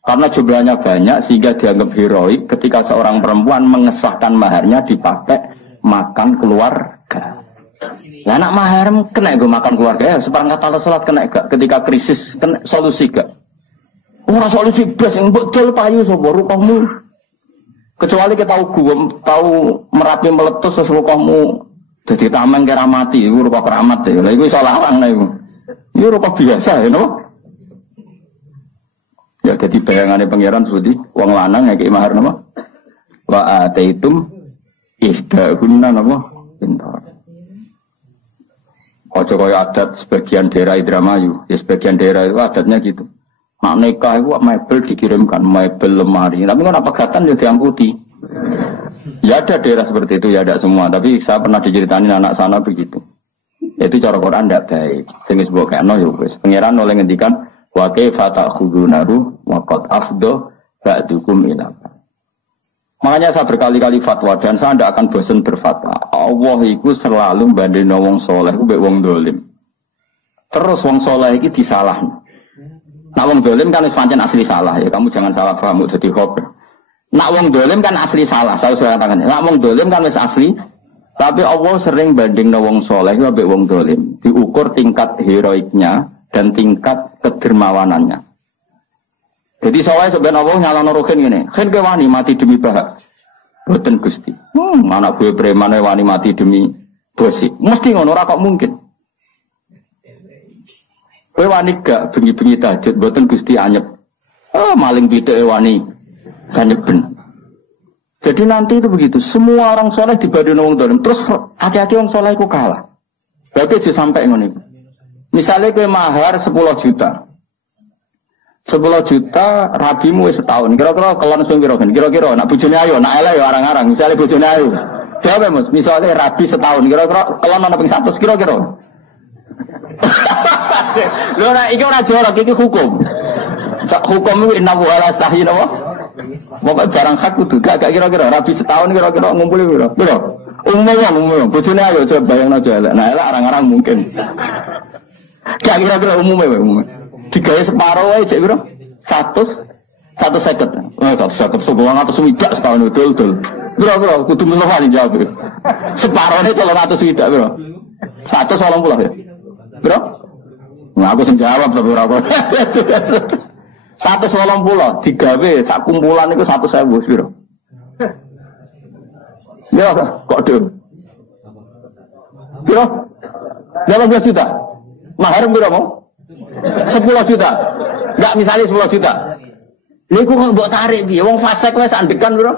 Karena jumlahnya banyak sehingga dianggap heroik ketika seorang perempuan mengesahkan maharnya dipakai makan keluarga. Lah anak mahar kena gue makan keluarga ya, seperangkat alat salat kena gak ketika krisis kena solusi gak? Ora solusi blas yang betul payu sapa rukahmu. Kecuali kita tahu merapi meletus terus rukahmu jadi tameng kira mati, iku rukah keramat ya. Lah iku iso larang lah iku. Iku rukah biasa ya no. Ya jadi bayangannya pangeran Sudi wong lanang ngekeki mahar napa? Wa ataitum ihdahunna napa? Pintar. Ojo kaya adat sebagian daerah Indramayu, ya sebagian daerah itu adatnya gitu. Mak nikah itu mebel dikirimkan, mebel lemari. Tapi kan apa gatan ya diamputi. Ya ada daerah seperti itu, ya ada semua. Tapi saya pernah diceritain anak sana begitu. Itu cara Quran tidak baik. Sehingga sebuah kena ya wis. Pangeran oleh ngendikan wa kaifa ta'khudunaru wa qad afdo ba'dukum ila. Makanya saya berkali-kali fatwa dan saya tidak akan bosan berfatwa. Allah itu selalu bandingno wong soleh mbek wong dolim. Terus wong soleh iki disalahno. Nak wong dolim kan wis pancen asli salah ya, kamu jangan salah paham dadi khobar. Nak wong dolim kan asli salah, saya sudah katakan. Nak wong dolim kan wis asli, tapi Allah sering bandingno wong soleh mbek wong dolim, diukur tingkat heroiknya dan tingkat kedermawanannya. Jadi soalnya sebenarnya Allah nyalono rohin ngene, "Khen ke wani mati demi bahak." Boten Gusti. Anak gue preman wani mati demi bosi. Mesti ngono ora kok mungkin. Kowe wani gak bengi-bengi tahajud boten Gusti anyep. Oh, maling pitik wani anyeben. Jadi nanti itu begitu, semua orang soleh dibanding wong dolim. Terus hati-hati wong soleh ku kalah. Berarti aja sampai ngono iku. Misalnya kowe mahar 10 juta. 10 juta rabimu wis setahun. Kira-kira kelon sing piro kan? Kira-kira nak bojone ayo, nak elek ya arang-arang. Misalnya bojone ayo. Jawab Mas, misalnya rabi setahun. Kira-kira kelon ana ping 100 kira-kira. Lho ora iki ora jorok iki hukum. Hukum iki nabu ala sahih napa? Pokoke barang hak kudu gak kira-kira rabi setahun kira-kira ngumpuli piro? Piro? Umum. Bojone ayo coba bayangno aja elek. Nah elek arang-arang mungkin. Gak kira-kira umum. Digawe separuh ae cek piro? 150. Enggak 150 widak setahun dul. Piro kudu mesti jawab. Separuhne 300 widak piro? 180 ya. Piro? Nah aku sing jawab tapi ora kok. 180 digawe sak kumpulan iku 100.000 piro? Ya kok dul. Piro? 18 juta. Mahar piro mau? 10 juta. Enggak misalnya 10 juta. Niku kok mbok tarik piye? Wong fasik wis sandekan piro?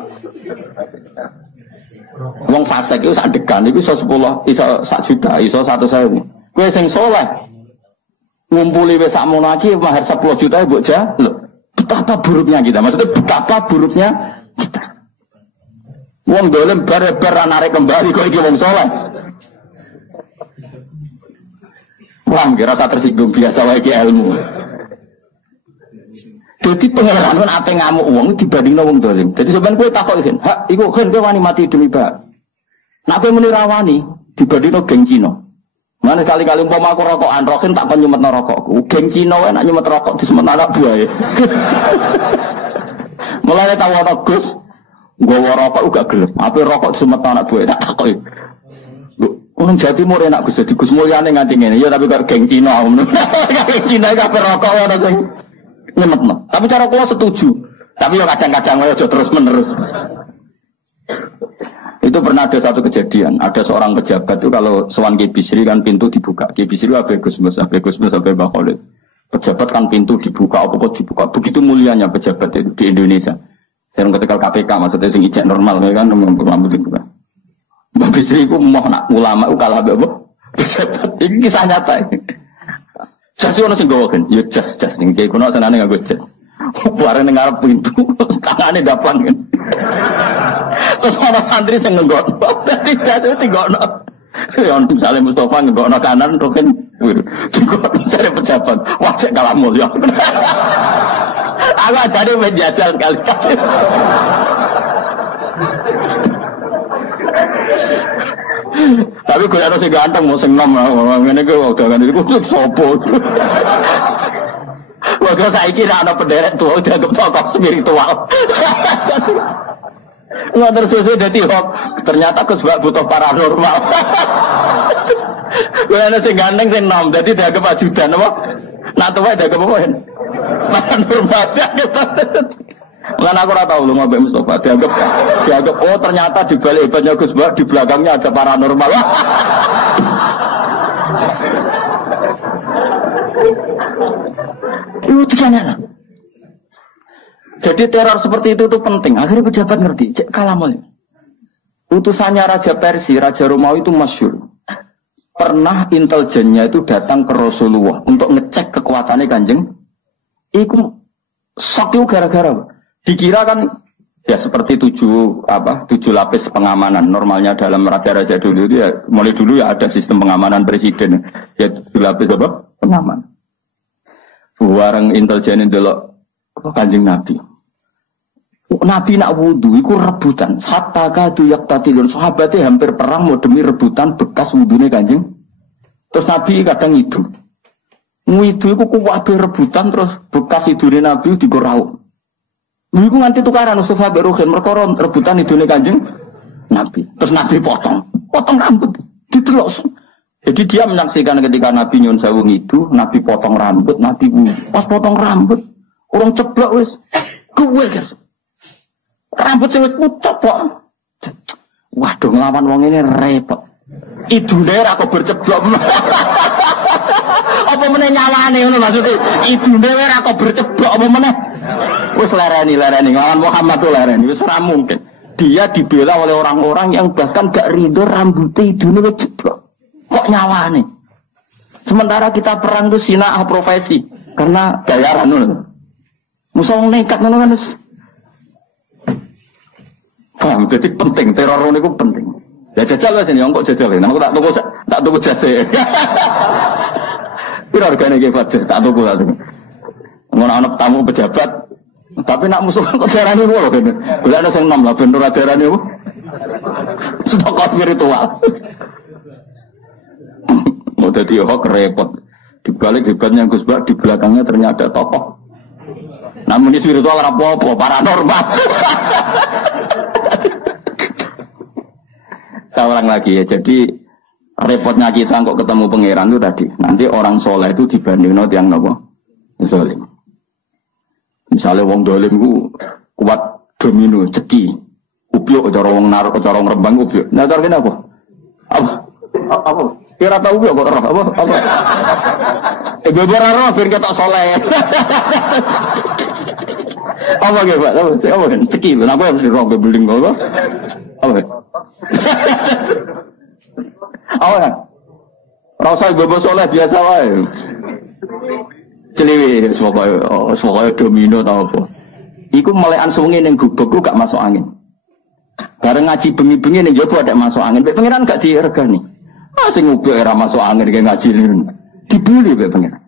Wong fasik iku sandekan iku iso 10, iso 1 juta, iso 100.000. Kowe sing saleh ngumpuli wis sakmono iki mahar 10 juta mbok ja. Lho, betapa buruknya kita. Maksudnya betapa buruknya kita. Wong dolim bar-bar narik kembali kok iki wong saleh. Wah, kira rasa tersinggung biasa wae iki ilmu. Jadi pengenalan kan apa ngamuk uang dibanding wong dolim. Jadi sebenarnya kowe takok iki, hak iku kan kowe wani mati demi bak. Nak kowe muni rawani dibanding geng Cina. Mana sekali-kali umpama aku rokokan, rokin tak kon nyumetno rokokku. Geng Cina wae nak nyumet rokok disemet anak buahe. Mulane tahu ana Gus, nggawa rokok uga gelem. Ape rokok disemet anak buahe tak takoki. Nang Jawa Timur enak Gus, dadi Gus mulyane nganti ngene. Ya tapi kok geng Cina ngono. Geng Cina kabeh rokok ana sing nyemetno. Tapi cara kula setuju. Tapi yo kadang-kadang wae aja terus-menerus. Itu pernah ada satu kejadian, ada seorang pejabat itu kalau sowan Ki Bisri kan pintu dibuka. Ki Bisri abe Gusmus, abe Mbah Khalid. Pejabat kan pintu dibuka, apa dibuka. Begitu mulianya pejabat itu di Indonesia. Saya ketika KPK maksudnya sing ijek normal kan rambut dibuka. Mbah Bisri ku mau nak ulama ku kalah mbek pejabat. Ini kisah nyata. Jas ono sing gowo kan, yo jas ning iki kono senane nganggo jas. Bareng ning ngarep pintu, tangane dapan kan. Terus ana santri sing nggok. Dadi jatuh tinggokno. Ya misalnya Mustafa nggokno kanan roken. Tinggok cari pejabat. Wah cek kalah mulya. Aku ajane menjajal sekali-kali. Tapi gue harus ganteng mau sing nom ngene iki udah kan iku sopo. Wah kok saiki nek ana penderet tuwa dianggap tokoh spiritual. Nggak tersusun jadi hoax. Ternyata Gus butuh paranormal. Gue ada sing ganteng sing nom, jadi dianggap ajudan apa? Nak tuh dianggap apa? Paranormal dianggap. Karena aku ora tahu lu ngombe Mustafa dianggap oh ternyata di balik hebatnya Gus di belakangnya ada paranormal. Itu kan. Jadi teror seperti itu tuh penting. Akhirnya pejabat ngerti. Cek kalamul. Utusannya Raja Persia, Raja Romawi itu masyhur. Pernah intelijennya itu datang ke Rasulullah untuk ngecek kekuatannya Kanjeng. Iku sok itu gara-gara. Dikira kan ya seperti tujuh lapis pengamanan. Normalnya dalam raja-raja dulu itu ya mulai dulu ya ada sistem pengamanan presiden. Ya 7 lapis apa? Pengamanan. Bareng intelijen delok Kanjeng Nabi. Nabi nak wudu iku rebutan. Hatta kadu yaqtatilun. Sahabatnya hampir perang mau demi rebutan bekas wudune Kanjeng. Terus Nabi kadang itu. Ngidu iku kuwabe rebutan terus bekas idune Nabi digorau. Iku nganti tukaran Mustafa Beruhin perkara rebutan idune Kanjeng Nabi. Terus Nabi potong rambut, ditelok. Jadi dia menyaksikan ketika Nabi nyun sewu ngidu, Nabi potong rambut, Nabi pas potong rambut orang ceblok wis kuwe guys. Rambut sing wis pucuk kok. Waduh nglawan wong ini repot. Idune ra kok berceblok. Apa meneh nyawane ngono maksudnya? Idune ra kok berceblok apa meneh? Wis lereni nglawan Muhammad tuh lereni wis ora mungkin. Dia dibela oleh orang-orang yang bahkan gak ridho rambutnya idune wis ceblok. Kok nyawane? Sementara kita perang itu sinah profesi karena bayaran ngono. Musuh nekat ngono kan wis. Paham, jadi penting teror niku penting. Ya jajal wis nyong kok jajal. Nang tak tuku jase. Piro regane iki Fadil? Tak tuku. Ngono ana tamu pejabat. Tapi nak musuh kok darane lho kene. Golekno sing nom lah ben ora darane apa? Stok spiritual. Mau jadi hoax repot. Di balik hebatnya Gus Bak, di belakangnya ternyata ada tokoh. Namun ini spiritual apa-apa, paranormal. Saya ulang lagi ya, jadi repotnya kita kok ketemu pangeran itu tadi. Nanti orang soleh itu dibanding yang apa? Zolim. Misalnya wong dolim ku kuat domino, ceki, ubyuk, cara wong naruh, cara wong rembang ubyuk. Nah, cara apa? Apa? Kira tahu gak kok roh apa? Beberapa roh biar kita soleh. Apa gitu Pak? Apa kan? Ceki, kenapa harus di roh bebeling apa? Apa? Apa kan? Rasa bebo soleh biasa wae. Celiwi, semoga domino atau apa. Iku melekan sungi yang gubek gak masuk angin. Bareng ngaji bengi-bengi ning jopo ada masuk angin. Mbek pangeran gak diregani. Ah sing ngubek era masuk angin kayak ngaji dibuli mbek pangeran.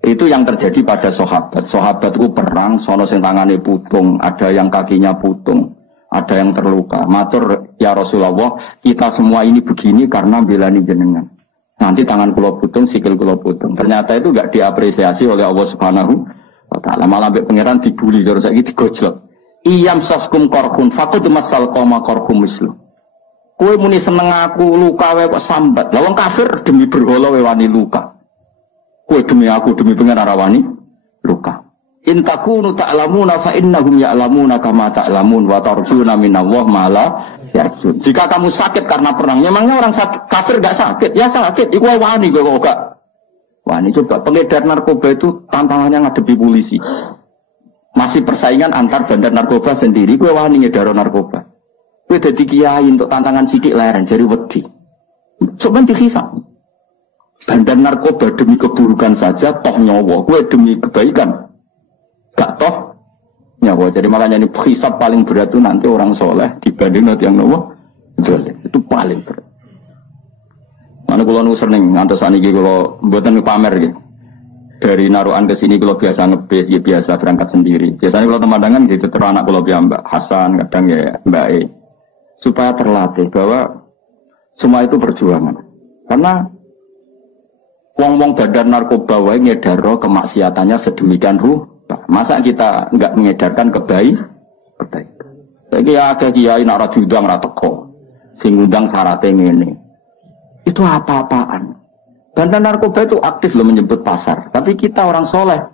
Itu yang terjadi pada sahabat. Sahabat itu perang, sono sing tangane putung, ada yang kakinya putung, ada yang terluka. Matur ya Rasulullah, kita semua ini begini karena belani jenengan. Nanti tangan kula putung, sikil kula putung. Ternyata itu enggak diapresiasi oleh Allah Subhanahu wa taala. Malah mbek pangeran dibuli terus saiki digojlok. Iyam saskum korhun faqad masal qoma korhum mislu. Kowe muni seneng aku luka wae kok sambat. Lah wong kafir demi berhala wae wani luka. Kowe demi aku demi pangeran rawani luka. In takunu ta'lamuna fa innahum ya'lamuna kama ta'lamun wa tarjuna minallah ma la yarjun. Jika kamu sakit karena perang, memangnya orang sakit, kafir enggak sakit? Ya sakit. Iku wani kowe kok gak. Wani coba pengedar narkoba itu tantangannya ngadepi polisi. Masih persaingan antar bandar narkoba sendiri, gue wani ngedaro narkoba. Gue dadi kiai untuk tantangan sidik leren jadi wedi. Coba dihisap. Bandar narkoba demi keburukan saja toh nyawa, gue demi kebaikan. Gak toh nyawa. Jadi makanya ini hisap paling berat itu nanti orang soleh dibanding nanti yang nyawa. Itu paling berat. Mana kalau nu sering ngantos saniki kalau mboten pamer gitu. Dari Naruhan ke sini kalau biasa ngebis, ya biasa berangkat sendiri. Biasanya kalau teman-teman gitu terus anak kalau Mbak Hasan, kadang ya Mbak E. Supaya terlatih bahwa semua itu perjuangan. Karena wong-wong badan narkoba wae ngedaro kemaksiatannya sedemikian rupa. Masa kita enggak mengedarkan kebaikan? Jadi ya ada kiai nak ra diundang ra teko. Sing ngundang syaratnya ngene. Itu apa-apaan? Bandar narkoba itu aktif loh menyebut pasar. Tapi kita orang soleh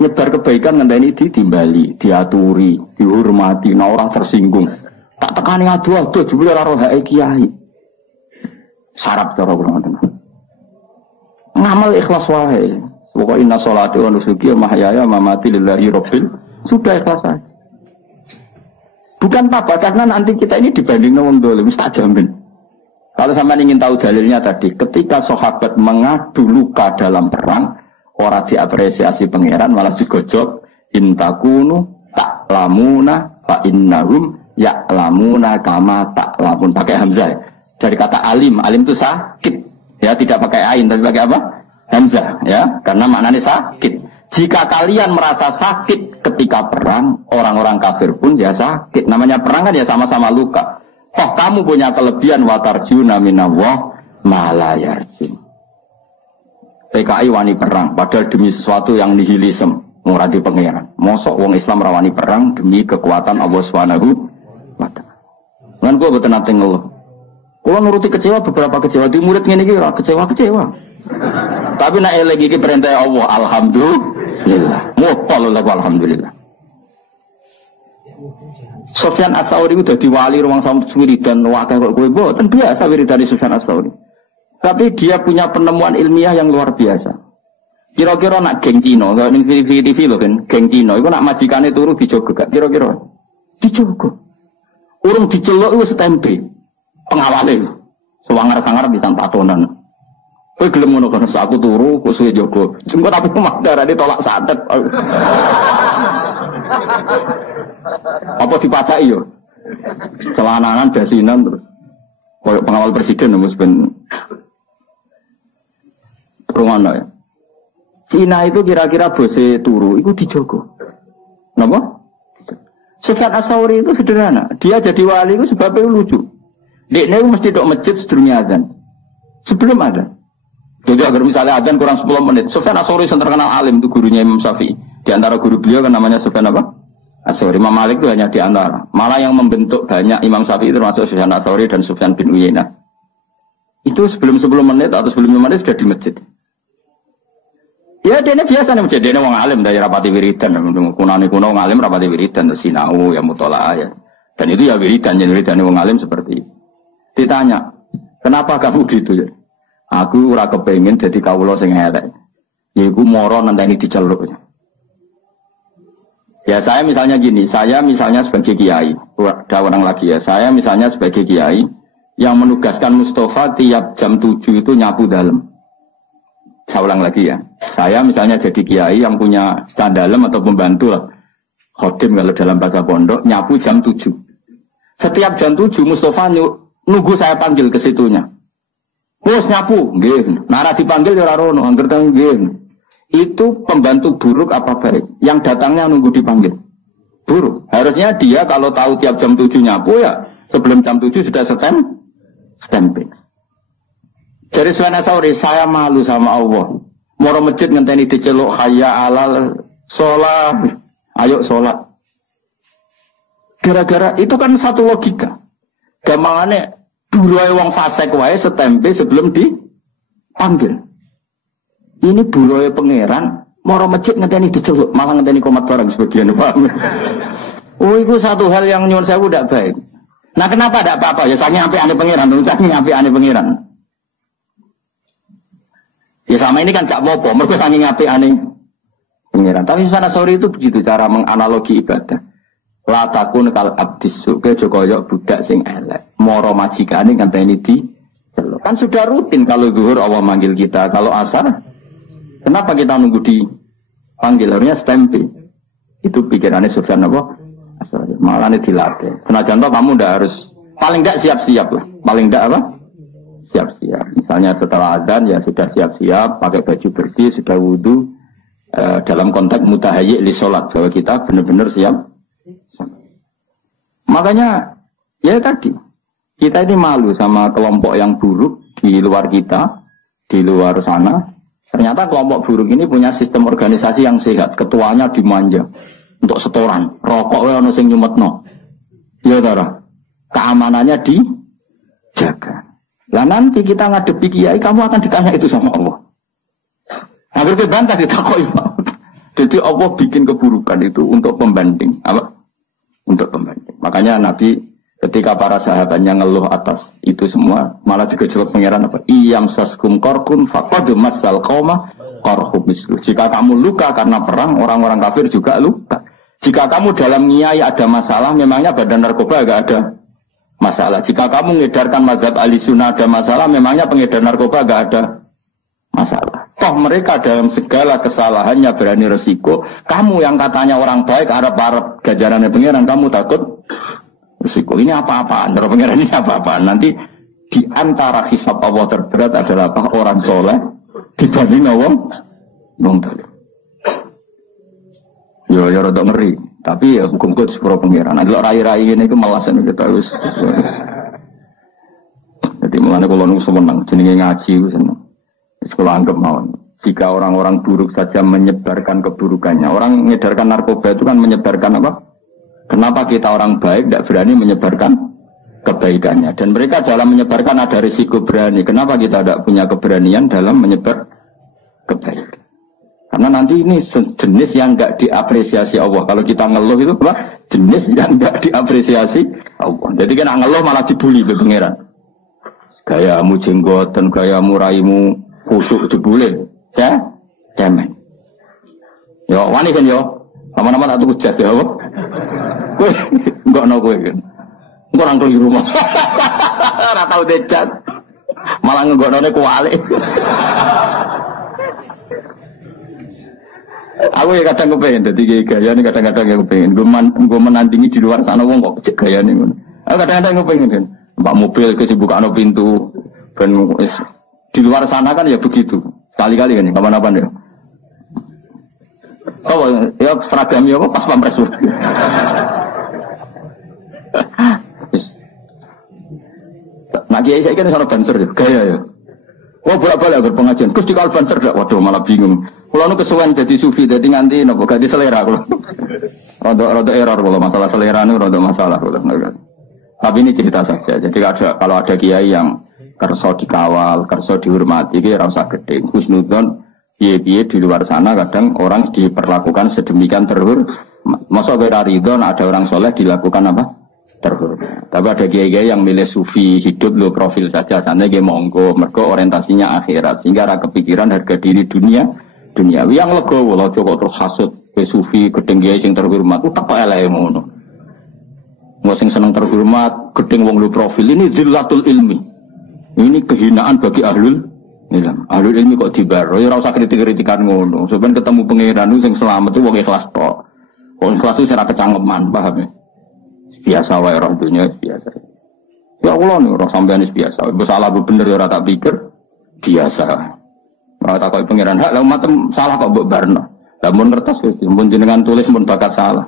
nyebar kebaikan ngenteni ditimbali, diaturi, dihormati. Nah orang tersinggung. Tak tekani adu-adu jebule ora roh kiai. Sarap cara kurang ngoten. Ngamal ikhlas wae. Pokoke inna sholati wa nusuki wa mahyaya wa mamati lillahi rabbil. Sudah ikhlas aja. Bukan apa karena nanti kita ini dibanding wong dolim tak jamin. Kalau sampai ingin tahu dalilnya tadi, ketika sahabat mengadu luka dalam perang, orang diapresiasi pangeran malah digojok. Intakunu ta'lamuna fa innahum ya'lamuna kama ta'lamun. Pakai hamzah. Dari kata alim, alim itu sakit. Ya, tidak pakai ain tapi pakai apa? Hamzah, ya. Karena maknanya sakit. Jika kalian merasa sakit ketika perang, orang-orang kafir pun ya sakit. Namanya perang kan ya sama-sama luka. Toh kamu punya kelebihan watarjuna minallah ma la yarjun. PKI wani perang padahal demi sesuatu yang nihilisme ora di pangeran. Mosok wong Islam rawani perang demi kekuatan Allah Subhanahu wa taala. Lan kula boten nate ngeluh. Kula nuruti kecewa beberapa kecewa di murid ngene iki ora kecewa-kecewa. Tapi nek eling iki perintah Allah alhamdulillah. Mutal alhamdulillah. Sufyan As-Tsauri itu jadi wali ruang samut wiridan wakil kok kowe mboten biasa wiridan Sufyan As-Tsauri. Tapi dia punya penemuan ilmiah yang luar biasa. Kira-kira nak geng Cina, kalau ning TV lho kan, geng Cina iku nak majikane turu dijogo gak kira-kira. Dijogo. Urung diceluk iku setempe. Pengawale. Sewangar-sangar bisa patonan. Kowe gelem ngono kan aku turu kok suwe jogo. Jengko tapi darane tolak santet. Apa dipacai yo? Celananan basinan terus. Koyok pengawal presiden mus ben rumana ya. Cina itu kira-kira bose turu itu dijogo. Napa? Sufyan As-Tsauri itu sederhana. Dia jadi wali itu sebabnya lucu. Dekne mesti dok masjid sedurunge adzan. Sebelum adzan. Jadi agar misalnya adzan kurang 10 menit. Sufyan As-Tsauri yang terkenal alim itu gurunya Imam Syafi'i. Di antara guru beliau kan namanya Sufyan apa? As-Tsauri. Imam Malik itu hanya di antara. Malah yang membentuk banyak Imam Syafi'i termasuk Sufyan As-Tsauri dan Sufyan bin Uyainah. Itu sebelum 10 menit atau sebelum 5 menit sudah di masjid. Ya dia biasa nih, dia wong alim dari rapati wiridan, kunane kuno wong alim rapati wiridan, sinau ya mutolaah ya. Dan itu ya wiridan, jadi wiridan wong alim seperti itu. Ditanya, kenapa kamu gitu ya? Aku ora kepengin dadi kawula sing elek. Yaiku moro nenteni diceluk. Ya saya misalnya gini, saya misalnya sebagai kiai, ada orang lagi ya, saya misalnya sebagai kiai yang menugaskan Mustafa tiap jam 7 itu nyapu dalam. Saya ulang lagi ya, saya misalnya jadi kiai yang punya dalem atau pembantu lah. khodim kalau dalam bahasa pondok, nyapu jam 7. Setiap jam 7 Mustafa nunggu saya panggil ke situnya. Bos nyapu, nggih. Nara dipanggil ya ora rono, angger nggih. Itu pembantu buruk apa baik? Yang datangnya nunggu dipanggil. Buruk. Harusnya dia kalau tahu tiap jam 7 nyapu ya sebelum jam 7 sudah stamping. Jadi Sufyan Ats-Tsauri, saya malu sama Allah. Moro masjid ngenteni diceluk hayya alal sholat. Ayo sholat. Gara-gara itu kan satu logika. Gampangane buruhe wong fasik wae setempe sebelum dipanggil. Ini buruhe pangeran moro masjid ngenteni diceluk, malah ngenteni komat barang sebagian, paham. Oh, itu satu hal yang nyuwun sewu ndak baik. Nah, kenapa ndak apa-apa? Ya saking apik-ane pangeran, saking apik-ane pangeran. Ya sama ini kan gak apa-apa, mergo saking apik-ane pangeran. Tapi Sufyan Ats-Tsauri itu begitu cara menganalogi ibadah. La takun kal abdis suke kaya budak sing elek. Moro majikane ngenteni diceluk. Kan sudah rutin kalau zuhur Allah manggil kita, kalau asar kenapa kita nunggu dipanggil? Harusnya stamping. Itu pikirannya Sufyan apa? Malah ini dilatih. Senajan toh kamu ndak harus, paling ndak siap-siap lah. Paling ndak apa? Siap-siap. Misalnya setelah azan ya sudah siap-siap, pakai baju bersih, sudah wudu. Dalam konteks mutahayyi li sholat, bahwa kita benar-benar siap. Makanya ya tadi kita ini malu sama kelompok yang buruk di luar kita, di luar sana. Ternyata kelompok buruk ini punya sistem organisasi yang sehat. Ketuanya dimanja untuk setoran. Rokok ono sing nyumetno. Ya Tara. Keamanannya dijaga. Lah nanti kita ngadepi kiai, kamu akan ditanya itu sama Allah. Hampir dibantah ditakoi. Jadi Allah bikin keburukan itu untuk pembanding. Apa? Untuk pembanding. Makanya Nabi ketika para sahabatnya ngeluh atas itu semua, malah digejolak pangeran apa? Iyam saskum korkun faqad masal qauma qarhum mislu. Jika kamu luka karena perang, orang-orang kafir juga luka. Jika kamu dalam ngiyai ada masalah, memangnya badan narkoba agak ada masalah. Jika kamu mengedarkan mazhab ahli sunnah ada masalah, memangnya pengedar narkoba agak ada masalah. Toh mereka dalam segala kesalahannya berani resiko. Kamu yang katanya orang baik, harap-harap gajarannya pangeran, kamu takut resiko. Ini apa-apaan? Terus pengiran ini apa-apaan? Nanti di antara hisab Allah terberat adalah apa? Orang soleh dibanding orang dolim. Ya rada ngeri. Tapi ya hukum-hukum sepuro pengiran. Nah, kalau rai-rai ini itu malasan kita harus. Jadi mulanya kalau nunggu semenang, jenenge ngaji seneng. Sekolah anggap mawon. Jika orang-orang buruk saja menyebarkan keburukannya, orang mengedarkan narkoba itu kan menyebarkan apa? Kenapa kita orang baik tidak berani menyebarkan kebaikannya? Dan mereka dalam menyebarkan ada risiko berani. Kenapa kita tidak punya keberanian dalam menyebar kebaikan? Karena nanti ini jenis yang enggak diapresiasi Allah. Kalau kita ngeluh itu apa? Jenis yang enggak diapresiasi Allah. Jadi kan ngeluh malah dibully ke pangeran. Gayamu jenggotan, gayamu raimu kusuk jebule. Ya? Cemen. Yo, wani kan yo. Nama-nama tak tuku jas ya, apa? Kowe enggak ono kowe kan. Engko nang di rumah. Ora tau dejas. Malah nggoknone kualik. Aku ya kadang kepengen dadi gaya ini kadang-kadang ya kepengen. Gue menandingi di luar sana wong kok cek gaya nih. Aku kadang-kadang kepengen kan. Mbak mobil kesibukan pintu ben di luar sana kan ya begitu. Sekali-kali kan kapan-kapan ya. Oh ya seragamnya apa pas pampres. Nah kiai saya kan soal banser ya, gaya ya. Wah bolak-balik agar pengajian, terus di banser dak, waduh malah bingung. Kalau nu kesuwen jadi sufi, jadi nganti nopo ganti selera kalau. Rodo error kalau masalah selera nu rodo masalah kalau. Tapi ini cerita saja. Jadi kalau ada kiai yang kerso dikawal, kerso dihormati, kira rasa gede. Husnudon, biye-biye di luar sana kadang orang diperlakukan sedemikian terhormat. Masa kira ridon ada orang soleh dilakukan apa? Terhormat. Tapi ada kiai-kiai yang milih sufi hidup lo profil saja, sana kiai monggo, mereka orientasinya akhirat, sehingga ada kepikiran harga diri duniawi yang legowo, lo coba terus hasut ke sufi gedeng kiai yang terhormat, tak apa eleh ngono. Mau sing seneng terhormat, gedeng wong lo profil ini zillatul ilmi. Ini kehinaan bagi ahlul ilmi. Ahlul ilmi kok dibaro, ya ora usah kritik-kritikan ngono. Sampeyan ketemu pangeran sing selamat itu wong ikhlas tok. Ikhlas itu secara kecangkeman, paham ya? Biasa wae roh dunia biasa. Ya Allah nih roh sampean biasa. Salah bener ya ora tak pikir biasa. Ora tak kok pangeran hak lah umat salah kok mbok barno. Lah mun kertas mun jenengan tulis mun bakat salah.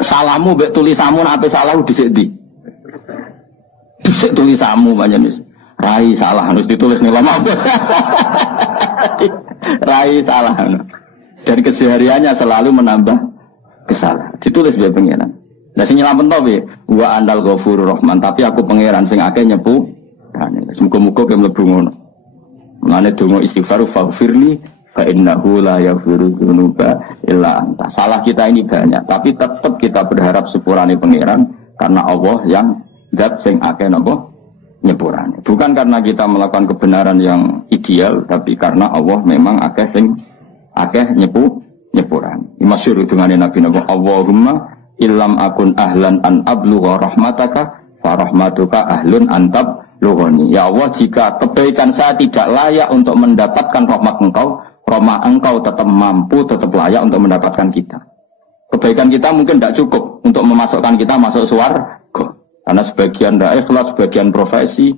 Salahmu mbek tulisanmu nek ape salah dhisik ndi? Dhisik tulisanmu pancen wis. Rai salah harus ditulis nih lama. Rai salah. Dan kesehariannya selalu menambah kesalahan. Ditulis biar pengiran. Nah sing nyelamet to piye? Wa andal ghafurur rahman, tapi aku pangeran sing akeh nyepu. Muga-muga ke mlebu ngono. Mulane donga istighfar faghfirli fa innahu la yaghfiru dzunuba illa anta. Salah kita ini banyak, tapi tetap kita berharap sepurane pangeran karena Allah yang zat sing akeh napa nyepurane. Bukan karena kita melakukan kebenaran yang ideal, tapi karena Allah memang akeh sing akeh nyepuran. Masyhur dungane Nabi napa Allahumma illam akun ahlan an ablugha rahmataka fa rahmatuka ahlun antab lughani. Ya Allah, jika kebaikan saya tidak layak untuk mendapatkan rahmat Engkau tetap mampu, tetap layak untuk mendapatkan kita. Kebaikan kita mungkin tidak cukup untuk memasukkan kita masuk surga. Karena sebagian tidak ikhlas, sebagian profesi.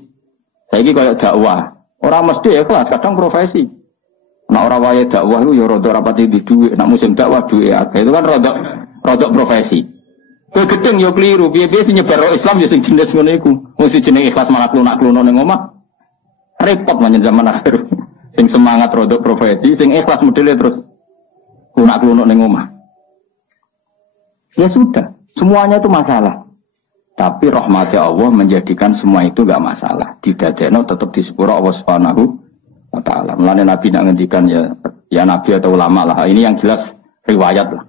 Saya ini kayak dakwah. Orang mesti ikhlas, kadang profesi. Nah orang waya dakwah itu ya rodok rapati di duit. Nah musim dakwah duit akeh itu kan rodok profesi. Kowe gedeng ya keliru. Piye-piye sing nyebar Islam ya sing jenis ngono iku. Mesti jeneng ikhlas malah klunak-kluno ning omah. Repot manjen zaman akhir. Sing semangat rodok profesi, sing ikhlas modele terus klunak-kluno ning omah. Ya sudah, semuanya itu masalah. Tapi rahmatnya Allah menjadikan semua itu enggak masalah. Didadekno tetap disepuro Allah Subhanahu wa ta'ala. Mulane Nabi nak ngendikan ya Nabi atau ulama lah. Ini yang jelas riwayat lah.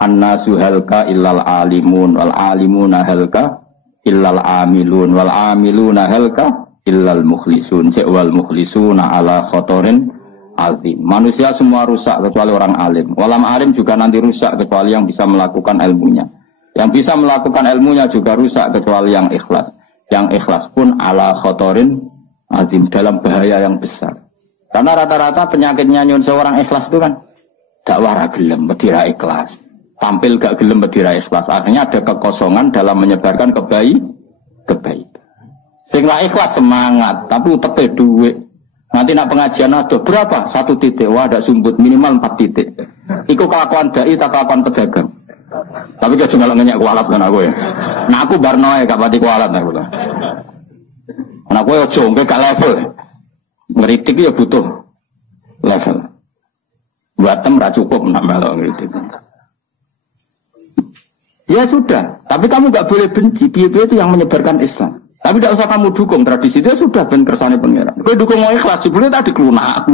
An-nasu halka illal alimun wal alimuna halka illal amilun wal amiluna halka illal mukhlisun wal mukhlisuna ala khotorin azim. Manusia semua rusak kecuali orang alim. Walam alim juga nanti rusak kecuali yang bisa melakukan ilmunya. Yang bisa melakukan ilmunya juga rusak kecuali yang ikhlas. Yang ikhlas pun ala khotorin azim, dalam bahaya yang besar. Karena rata-rata penyakitnya nyun seorang ikhlas itu kan dakwah ra gelem, medira ikhlas. Tampil gak gelem medira ikhlas. Akhirnya ada kekosongan dalam menyebarkan kebaikan. Sing la ikhlas semangat, tapi uteke duit. Nanti nak pengajian ada berapa? 1 titik. Wah, ada sumbut minimal 4 titik. Iku kelakuan dai tak kelakuan pedagang. Tapi gak cuma ngenyek kualat kan aku ya. Nah aku barnoe gak pati kualat aku lah. Nah aku ya jongke gak level. Ngeritik ya butuh level. Buatem ra cukup nak melok ngeritik. Ya sudah, tapi kamu gak boleh benci. Piye-piye itu yang menyebarkan Islam. Tapi tidak usah kamu dukung tradisi itu sudah ben kersane pangeran. Kowe dukung mau ikhlas jebule tadi klunak.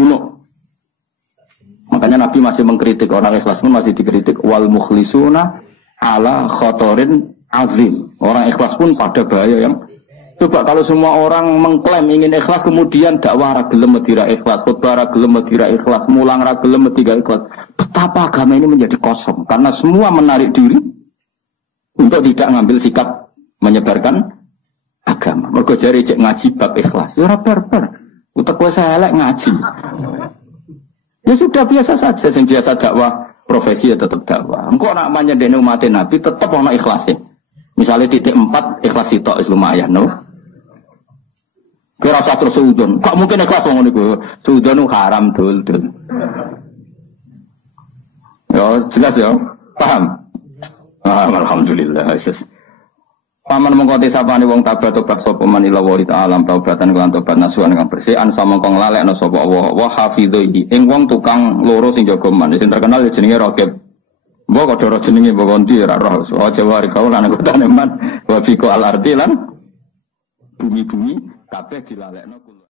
Makanya Nabi masih mengkritik orang ikhlas pun masih dikritik wal mukhlisuna ala khotorin azim. Orang ikhlas pun pada bahaya yang coba kalau semua orang mengklaim ingin ikhlas kemudian dakwah ra gelem medira ikhlas, khotbah ra gelem medira ikhlas, mulang ra gelem medira ikhlas. Betapa agama ini menjadi kosong karena semua menarik diri untuk tidak ngambil sikap menyebarkan agama. Mergo jare cek ngaji bab ikhlas. Ya ora barbar. Utek kowe elek ngaji. Ya sudah biasa saja sing biasa dakwah profesi ya tetap dakwah. Engko nak nyedene umat Nabi tetap ana ikhlase. Misalnya titik 4 ikhlas sitok wis lumayan no. Kira usah terus suudon. Kok mungkin ikhlas wong niku. Suudon haram dul. Ya jelas ya. Paham? Alhamdulillah. Paman mengkoti sapane wong tabat tobat sapa man ila wa ta'ala taubatan kelan tobat nasuhan kang bersih an sama kang lalekno sapa Allah wa hafidhi ing wong tukang loro sing jaga man sing terkenal jenenge Raqib. Mbok kok ora jenenge mbok konti ora roh. Jawa rikau lan kutane man wa fiqal ardi lan bumi-bumi kabeh dilalekno